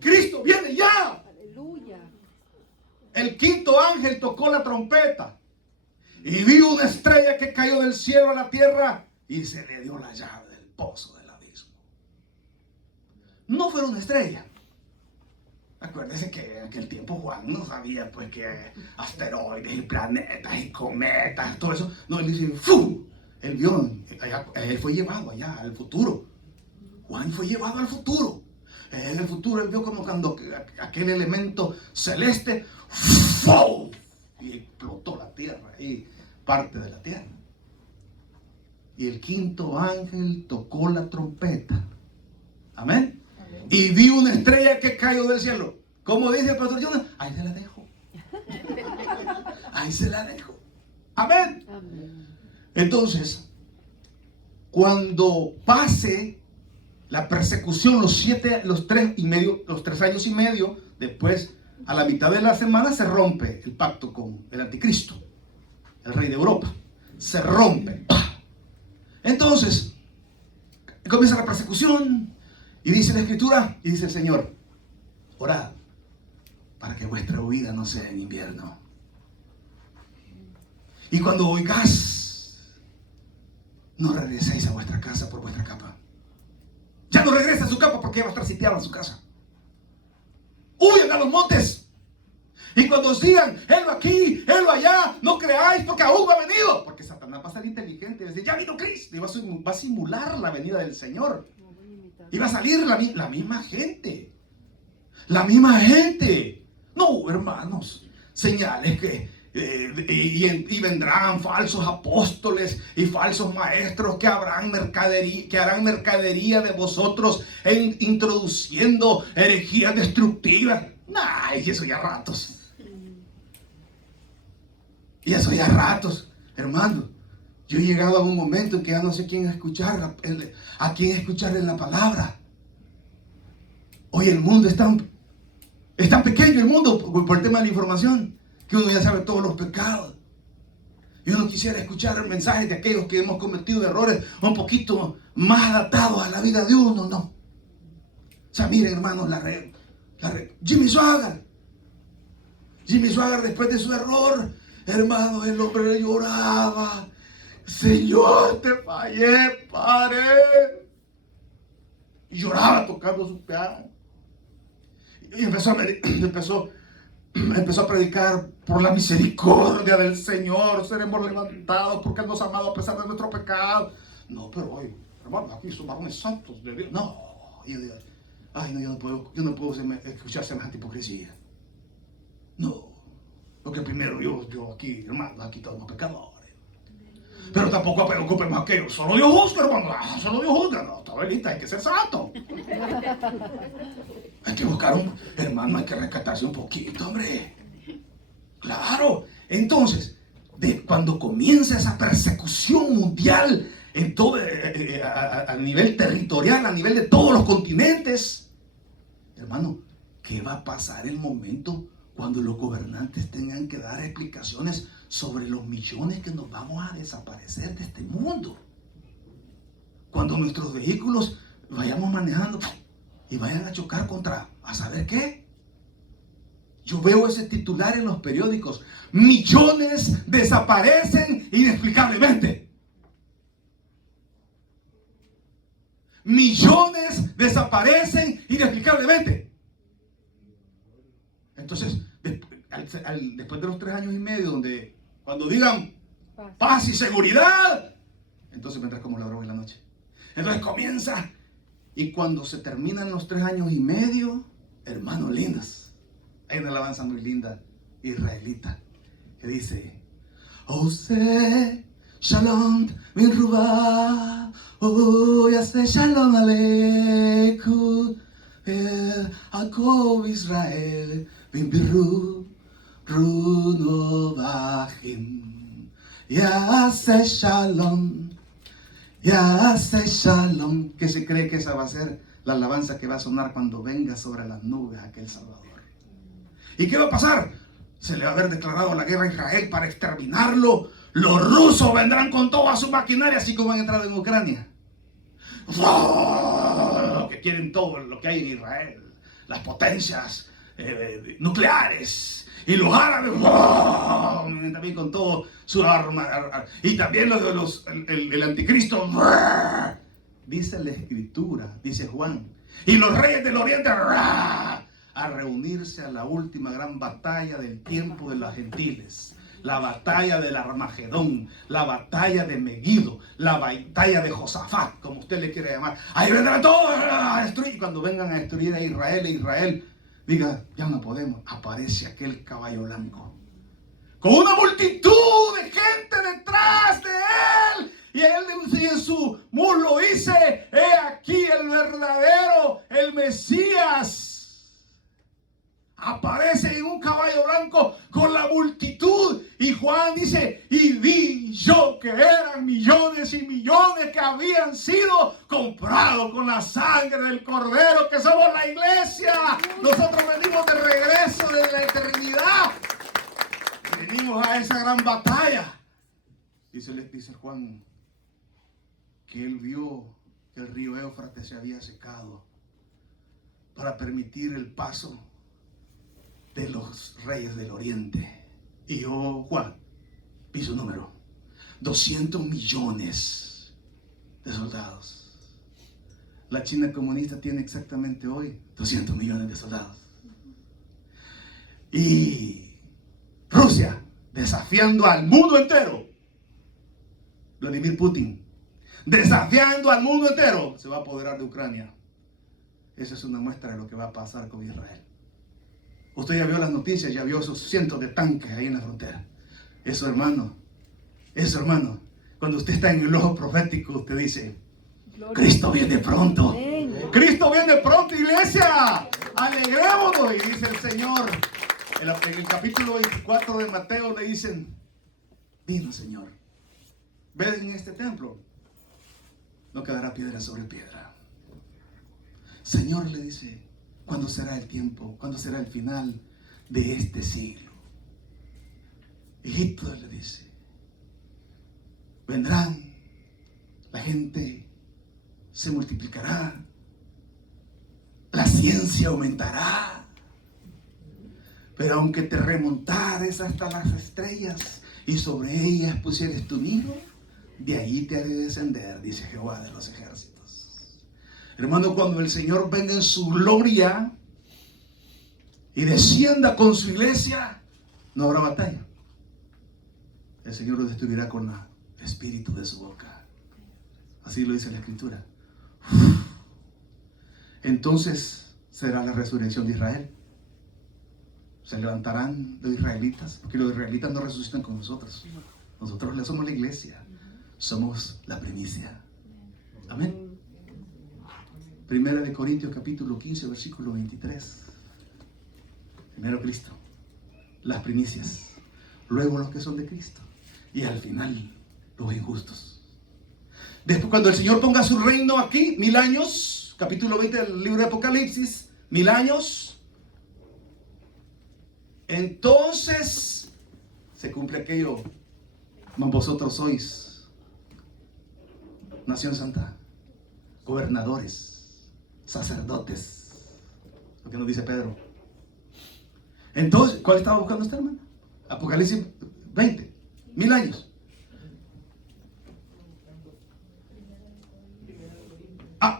Cristo viene ya. Aleluya. El quinto ángel tocó la trompeta y vi una estrella que cayó del cielo a la tierra y se le dio la llave del pozo del abismo. No fue una estrella. Acuérdese que en aquel tiempo Juan no sabía pues que asteroides y planetas y cometas, todo eso. No, él dice, ¡fu! Él vio, él fue llevado allá al futuro. Juan fue llevado al futuro. En el futuro él vio como cuando aquel elemento celeste ¡fu! Y explotó la tierra y parte de la tierra. Y el quinto ángel tocó la trompeta. Amén. Y vi una estrella que cayó del cielo. Como dice el pastor Jonas, ahí se la dejo. Ahí se la dejo. Amén. Amén. Entonces, cuando pase la persecución, los 3 años y medio, después, a la mitad de la semana, se rompe el pacto con el anticristo, el rey de Europa. Se rompe. Entonces, comienza la persecución. Y dice la Escritura, y dice el Señor, orad para que vuestra huida no sea en invierno. Y cuando oigáis, no regreséis a vuestra casa por vuestra capa. Ya no regrese a su capa porque ya va a estar sitiado en su casa. Huyan a los montes. Y cuando os digan, él va aquí, él va allá, no creáis porque aún no ha venido. Porque Satanás va a ser inteligente y va a decir, ya vino Cristo. Y va a simular la venida del Señor. Y va a salir la misma gente. La misma gente. No, hermanos. Señales que y vendrán falsos apóstoles y falsos maestros que harán mercadería de vosotros introduciendo herejías destructivas. Ay, y eso ya ratos. Y eso ya ratos, hermano. Yo he llegado a un momento en que ya no sé a quién escuchar en la palabra. Hoy el mundo es tan pequeño, el mundo, por el tema de la información, que uno ya sabe todos los pecados. Yo no quisiera escuchar mensajes de aquellos que hemos cometido errores un poquito más adaptados a la vida de uno, no. O sea, miren, hermanos, Jimmy Swaggart después de su error, hermano, el hombre lloraba. Señor, te fallé, Padre. Y lloraba tocando su piano. Y empezó a predicar: por la misericordia del Señor seremos levantados, porque Él nos ha amado a pesar de nuestro pecado. No, pero hoy, hermano, aquí son varones santos de Dios. No, yo digo, ay, no, yo no puedo escuchar semejante hipocresía. No, porque primero yo aquí, hermano, aquí todos los pecadores. Pero tampoco preocupemos a aquellos. Solo Dios juzga, hermano. Solo Dios juzga. No, Tabelita, hay que ser santo. Hay que buscar hermano, hay que rescatarse un poquito, hombre. Claro. Entonces, cuando comienza esa persecución mundial en todo, a nivel territorial, a nivel de todos los continentes, hermano, ¿qué va a pasar el momento cuando los gobernantes tengan que dar explicaciones sobre los millones que nos vamos a desaparecer de este mundo? Cuando nuestros vehículos vayamos manejando y vayan a chocar contra, ¿a saber qué? Yo veo ese titular en los periódicos: millones desaparecen inexplicablemente. Millones desaparecen inexplicablemente. Entonces, después de los 3 años y medio, donde cuando digan paz y seguridad, entonces vendrá como ladrón en la noche. Entonces comienza, y cuando se terminan los 3 años y medio, hermanos lindos, hay una alabanza muy linda israelita que dice: Ose Shalom min Ruba, Yase Shalom Aleikum, Jacob Israel bin Biru Runovachim, Yase Shalom, Yase Shalom. ¿Qué se cree que esa va a ser la alabanza que va a sonar cuando venga sobre las nubes aquel Salvador? ¿Y qué va a pasar? Se le va a haber declarado la guerra a Israel para exterminarlo. Los rusos vendrán con toda su maquinaria, así como han entrado en Ucrania. Que quieren todo lo que hay en Israel, las potencias nucleares, y los árabes también con todo su arma, y también el anticristo. Dice la escritura, dice Juan, y los reyes del oriente a reunirse a la última gran batalla del tiempo de los gentiles. La batalla del Armagedón, la batalla de Megiddo, la batalla de Josafat, como usted le quiere llamar. Ahí vendrá todo a destruir. Y cuando vengan a destruir a Israel diga: ya no podemos. Aparece aquel caballo blanco con una multitud de gente detrás de él. Y él en su muslo dice: he aquí el verdadero, el Mesías. Aparece en un caballo blanco con la multitud. Y Juan dice: y vi yo que eran millones y millones que habían sido comprados con la sangre del Cordero, que somos la iglesia. Nosotros venimos de regreso de la eternidad. Venimos a esa gran batalla. Dice Juan que él vio que el río Éufrates se había secado para permitir el paso de los reyes del oriente. Y yo, Juan, vi su número: 200 millones de soldados. La China comunista tiene exactamente hoy 200 millones de soldados. Y Rusia desafiando al mundo entero. Vladimir Putin desafiando al mundo entero, se va a apoderar de Ucrania. Esa es una muestra de lo que va a pasar con Israel. Usted ya vio las noticias, ya vio esos cientos de tanques ahí en la frontera. Eso, hermano, cuando usted está en el ojo profético, usted dice: Cristo viene pronto. Cristo viene pronto, iglesia. Alegrémonos. Y dice el Señor, en el capítulo 24 de Mateo, le dicen: vino, Señor. Ven en este templo, no quedará piedra sobre piedra. Señor, le dice: ¿cuándo será el tiempo? ¿Cuándo será el final de este siglo? Egipto le dice: vendrán, la gente se multiplicará, la ciencia aumentará, pero aunque te remontares hasta las estrellas y sobre ellas pusieres tu nido, de ahí te haré descender, dice Jehová de los ejércitos. Hermano, cuando el Señor venga en su gloria y descienda con su iglesia, no habrá batalla. El Señor lo destruirá con el espíritu de su boca. Así lo dice la Escritura. Entonces será la resurrección de Israel. Se levantarán los israelitas, porque los israelitas no resucitan con nosotros. Nosotros somos la iglesia, somos la primicia. Amén. Primera de Corintios capítulo 15, versículo 23. Primero Cristo, las primicias, luego los que son de Cristo, y al final los injustos. Después, cuando el Señor ponga su reino aquí, 1000 años, capítulo 20 del libro de Apocalipsis, 1000 años, entonces se cumple aquello: mas vosotros sois nación santa, gobernadores, sacerdotes, lo que nos dice Pedro. Entonces, ¿cuál estaba buscando este hermano? Apocalipsis 20, 1000 años.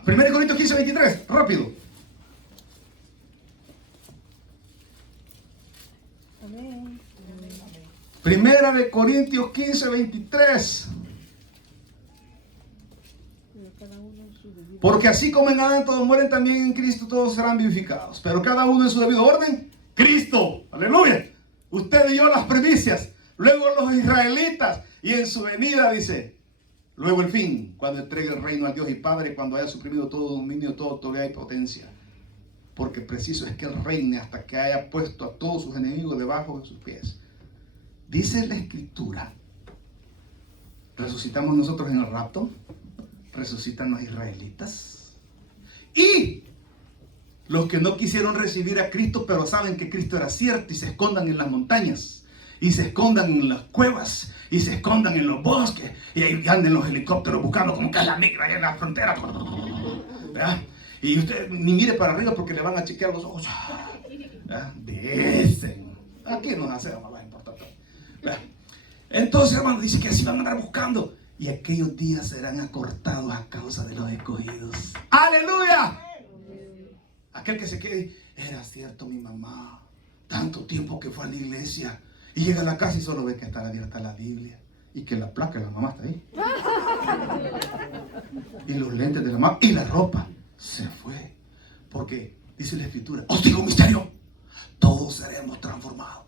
1 Corintios 15, 23, rápido. Primera de Corintios 15, 23. Porque así como en Adán todos mueren, también en Cristo todos serán vivificados. Pero cada uno en su debido orden. Cristo, aleluya. Usted y yo las primicias. Luego los israelitas. Y en su venida dice, luego el fin, cuando entregue el reino al Dios y Padre, cuando haya suprimido todo dominio, toda autoridad y potencia. Porque preciso es que Él reine hasta que haya puesto a todos sus enemigos debajo de sus pies. Dice la Escritura, resucitamos nosotros en el rapto, resucitan los israelitas, y los que no quisieron recibir a Cristo, pero saben que Cristo era cierto, y se escondan en las montañas, y se escondan en las cuevas, y se escondan en los bosques, y ahí anden los helicópteros buscando como que es la migra allá en la frontera, ¿verdad? Y usted ni mire para arriba porque le van a chequear los ojos. Dicen, aquí nos hacemos más importante. Entonces, hermano, dice que así van a andar buscando. Y aquellos días serán acortados a causa de los escogidos. ¡Aleluya! Aquel que se quede, era cierto, mi mamá, tanto tiempo que fue a la iglesia, y llega a la casa y solo ve que está abierta la Biblia, y que la placa de la mamá está ahí, y los lentes de la mamá, y la ropa. Se fue, porque dice la Escritura, os digo un misterio, todos seremos transformados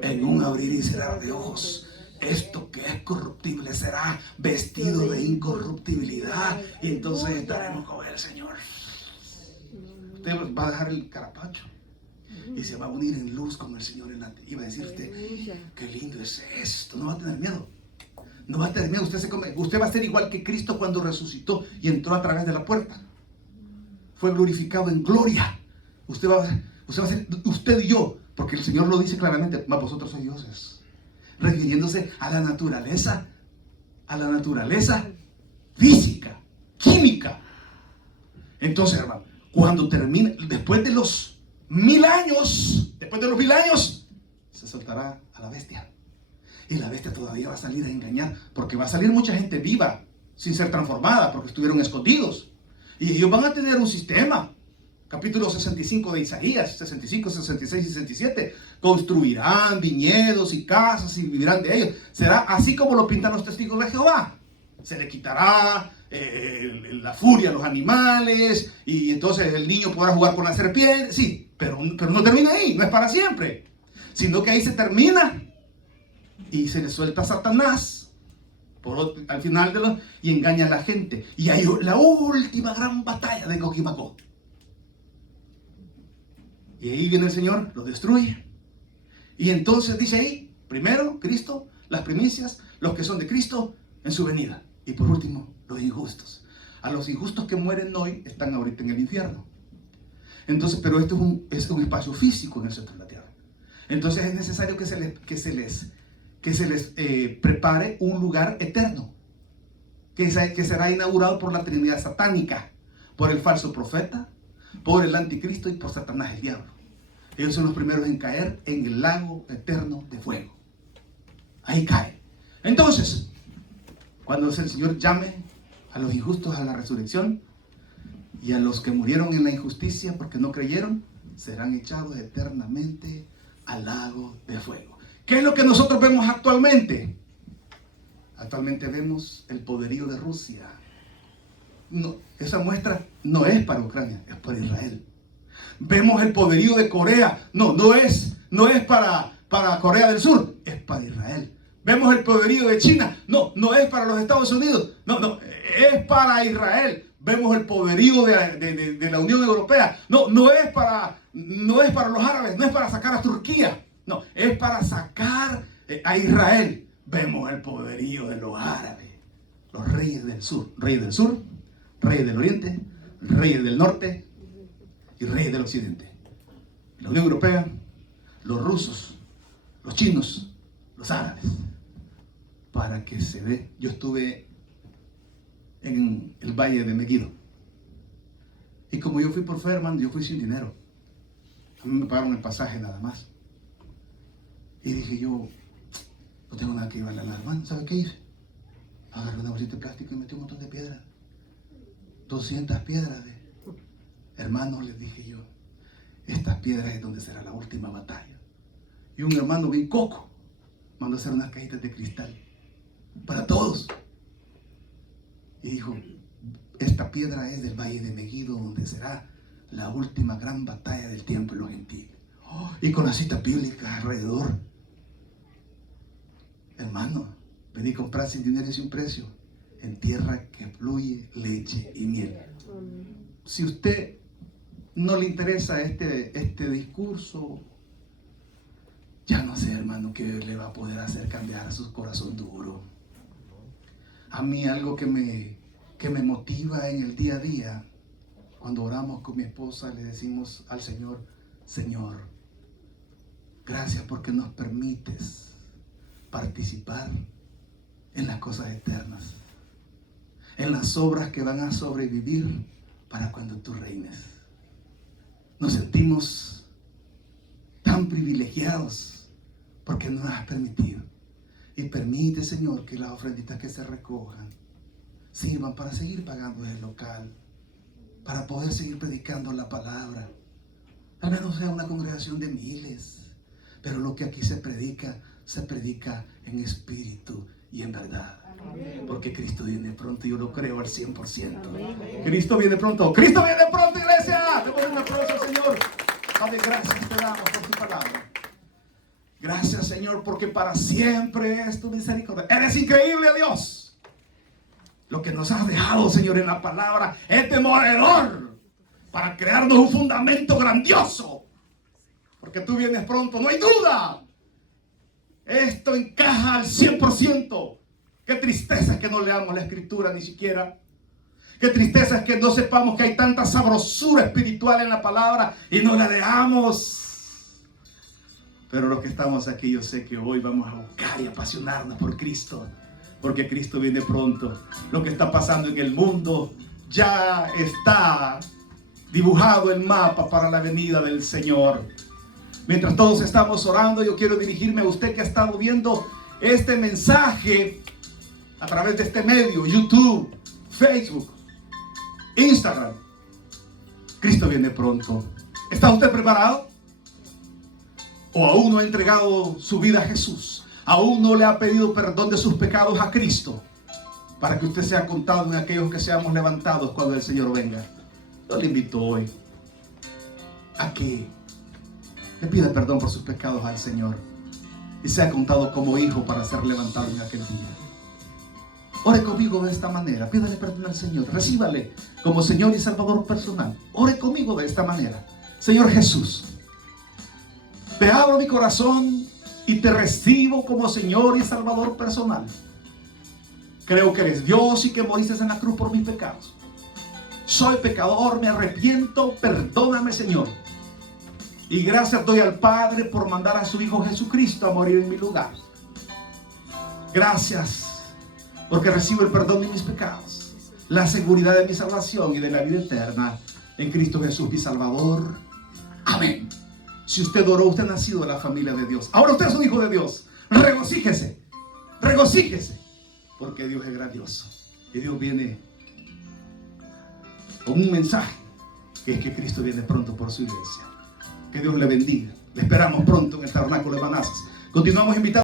en un abrir y cerrar de ojos. Esto que es corruptible será vestido de incorruptibilidad, y entonces estaremos con el Señor. Usted va a dejar el carapacho y se va a unir en luz con el Señor y va a decir usted, qué lindo es esto. No va a tener miedo. No va a tener miedo. Usted va a ser igual que Cristo cuando resucitó y entró a través de la puerta. Fue glorificado en gloria. Usted va a ser usted y yo, porque el Señor lo dice claramente, mas vosotros sois dioses, refiriéndose a la naturaleza física, química. Entonces, hermano, cuando termine, después de los 1000 años, se soltará a la bestia. Y la bestia todavía va a salir a engañar, porque va a salir mucha gente viva, sin ser transformada, porque estuvieron escondidos. Y ellos van a tener un sistema. Capítulo 65 de Isaías, 65, 66 y 67. Construirán viñedos y casas y vivirán de ellos. Será así como lo pintan los testigos de Jehová. Se le quitará la furia a los animales, y entonces el niño podrá jugar con la serpiente. Sí, pero no termina ahí, no es para siempre. Sino que ahí se termina y se le suelta a Satanás al final y engaña a la gente. Y hay la última gran batalla de Gog y Magog. Y ahí viene el Señor, lo destruye. Y entonces dice ahí, primero Cristo, las primicias, los que son de Cristo en su venida. Y por último, los injustos. A los injustos que mueren hoy están ahorita en el infierno. Entonces, pero esto es un espacio físico en el centro de la tierra. Entonces es necesario que se que se les prepare un lugar eterno, que será inaugurado por la Trinidad satánica, por el falso profeta, por el anticristo y por Satanás el diablo. Ellos son los primeros en caer en el lago eterno de fuego. Ahí cae. Entonces, cuando el Señor llame a los injustos a la resurrección, y a los que murieron en la injusticia porque no creyeron, serán echados eternamente al lago de fuego. ¿Qué es lo que nosotros vemos actualmente? Actualmente vemos el poderío de Rusia. No, esa muestra no es para Ucrania, es para Israel. Vemos el poderío de Corea. No es para Corea del Sur, es para Israel. Vemos el poderío de China. No es para los Estados Unidos. Es para Israel. Vemos el poderío de la Unión Europea. No es para los árabes, no es para sacar a Turquía. No, es para sacar a Israel. Vemos el poderío de los árabes, los reyes del sur, reyes del oriente, reyes del norte y reyes del occidente. La Unión Europea, los rusos, los chinos, los árabes. Para que se dé. Yo estuve en el valle de Megiddo. Y como yo fui por fe, hermano, yo fui sin dinero. A mí me pagaron el pasaje nada más. Y dije yo, no tengo nada que llevarle a la hermana. ¿Sabe qué hice? Agarré una bolsita de plástico y metí un montón de piedras. 200 piedras. Hermanos, les dije yo, estas piedras es donde será la última batalla. Y un hermano bien coco mandó a hacer unas cajitas de cristal para todos. Y dijo, esta piedra es del valle de Megiddo, donde será la última gran batalla del tiempo en los gentiles. Y con la cita bíblica alrededor. Hermano, vení a comprar sin dinero y sin precio, en tierra que fluye leche y miel. Si usted no le interesa este discurso, ya no sé, hermano, qué le va a poder hacer cambiar a su corazón duro. A mí algo que me motiva en el día a día, cuando oramos con mi esposa, le decimos al Señor, Señor, gracias porque nos permites participar en las cosas eternas, en las obras que van a sobrevivir para cuando tú reines. Nos sentimos tan privilegiados porque nos has permitido. Y permite, Señor, que las ofrenditas que se recojan sirvan para seguir pagando el local, para poder seguir predicando la palabra. Tal vez no sea una congregación de miles, pero lo que aquí se predica en espíritu y en verdad. Porque Cristo viene pronto, yo lo creo al 100%. Cristo viene pronto, iglesia. Démosle un aplauso al Señor. Padre, gracias te damos por tu palabra. Gracias, Señor, porque para siempre es tu misericordia. Eres increíble, Dios. Lo que nos has dejado, Señor, en la palabra es demoledor para crearnos un fundamento grandioso. Porque tú vienes pronto, no hay duda. Esto encaja al 100%. Qué tristeza es que no leamos la Escritura ni siquiera. Qué tristeza es que no sepamos que hay tanta sabrosura espiritual en la palabra y no la leamos. Pero los que estamos aquí, yo sé que hoy vamos a buscar y apasionarnos por Cristo, porque Cristo viene pronto. Lo que está pasando en el mundo ya está dibujado el mapa para la venida del Señor. Mientras todos estamos orando, yo quiero dirigirme a usted que ha estado viendo este mensaje a través de este medio, YouTube, Facebook, Instagram. Cristo viene pronto. ¿Está usted preparado? ¿O aún no ha entregado su vida a Jesús? ¿Aún no le ha pedido perdón de sus pecados a Cristo? Para que usted sea contado en aquellos que seamos levantados cuando el Señor venga. Yo le invito hoy a que le pida perdón por sus pecados al Señor y sea contado como hijo para ser levantado en aquel día. Ore conmigo de esta manera. Pídale perdón al Señor. Recíbale como Señor y Salvador personal. Ore conmigo de esta manera. Señor Jesús, te abro mi corazón y te recibo como Señor y Salvador personal. Creo que eres Dios y que moriste en la cruz por mis pecados. Soy pecador, me arrepiento, perdóname, Señor. Y gracias doy al Padre por mandar a su Hijo Jesucristo a morir en mi lugar. Gracias, porque recibo el perdón de mis pecados, la seguridad de mi salvación y de la vida eterna en Cristo Jesús, mi Salvador. Amén. Si usted oró, usted ha nacido de la familia de Dios. Ahora usted es un hijo de Dios. Regocíjese, regocíjese, porque Dios es grandioso. Y Dios viene con un mensaje, que es que Cristo viene pronto por su iglesia. Que Dios le bendiga. Le esperamos pronto en el tabernáculo de Manassas. Continuamos invitando.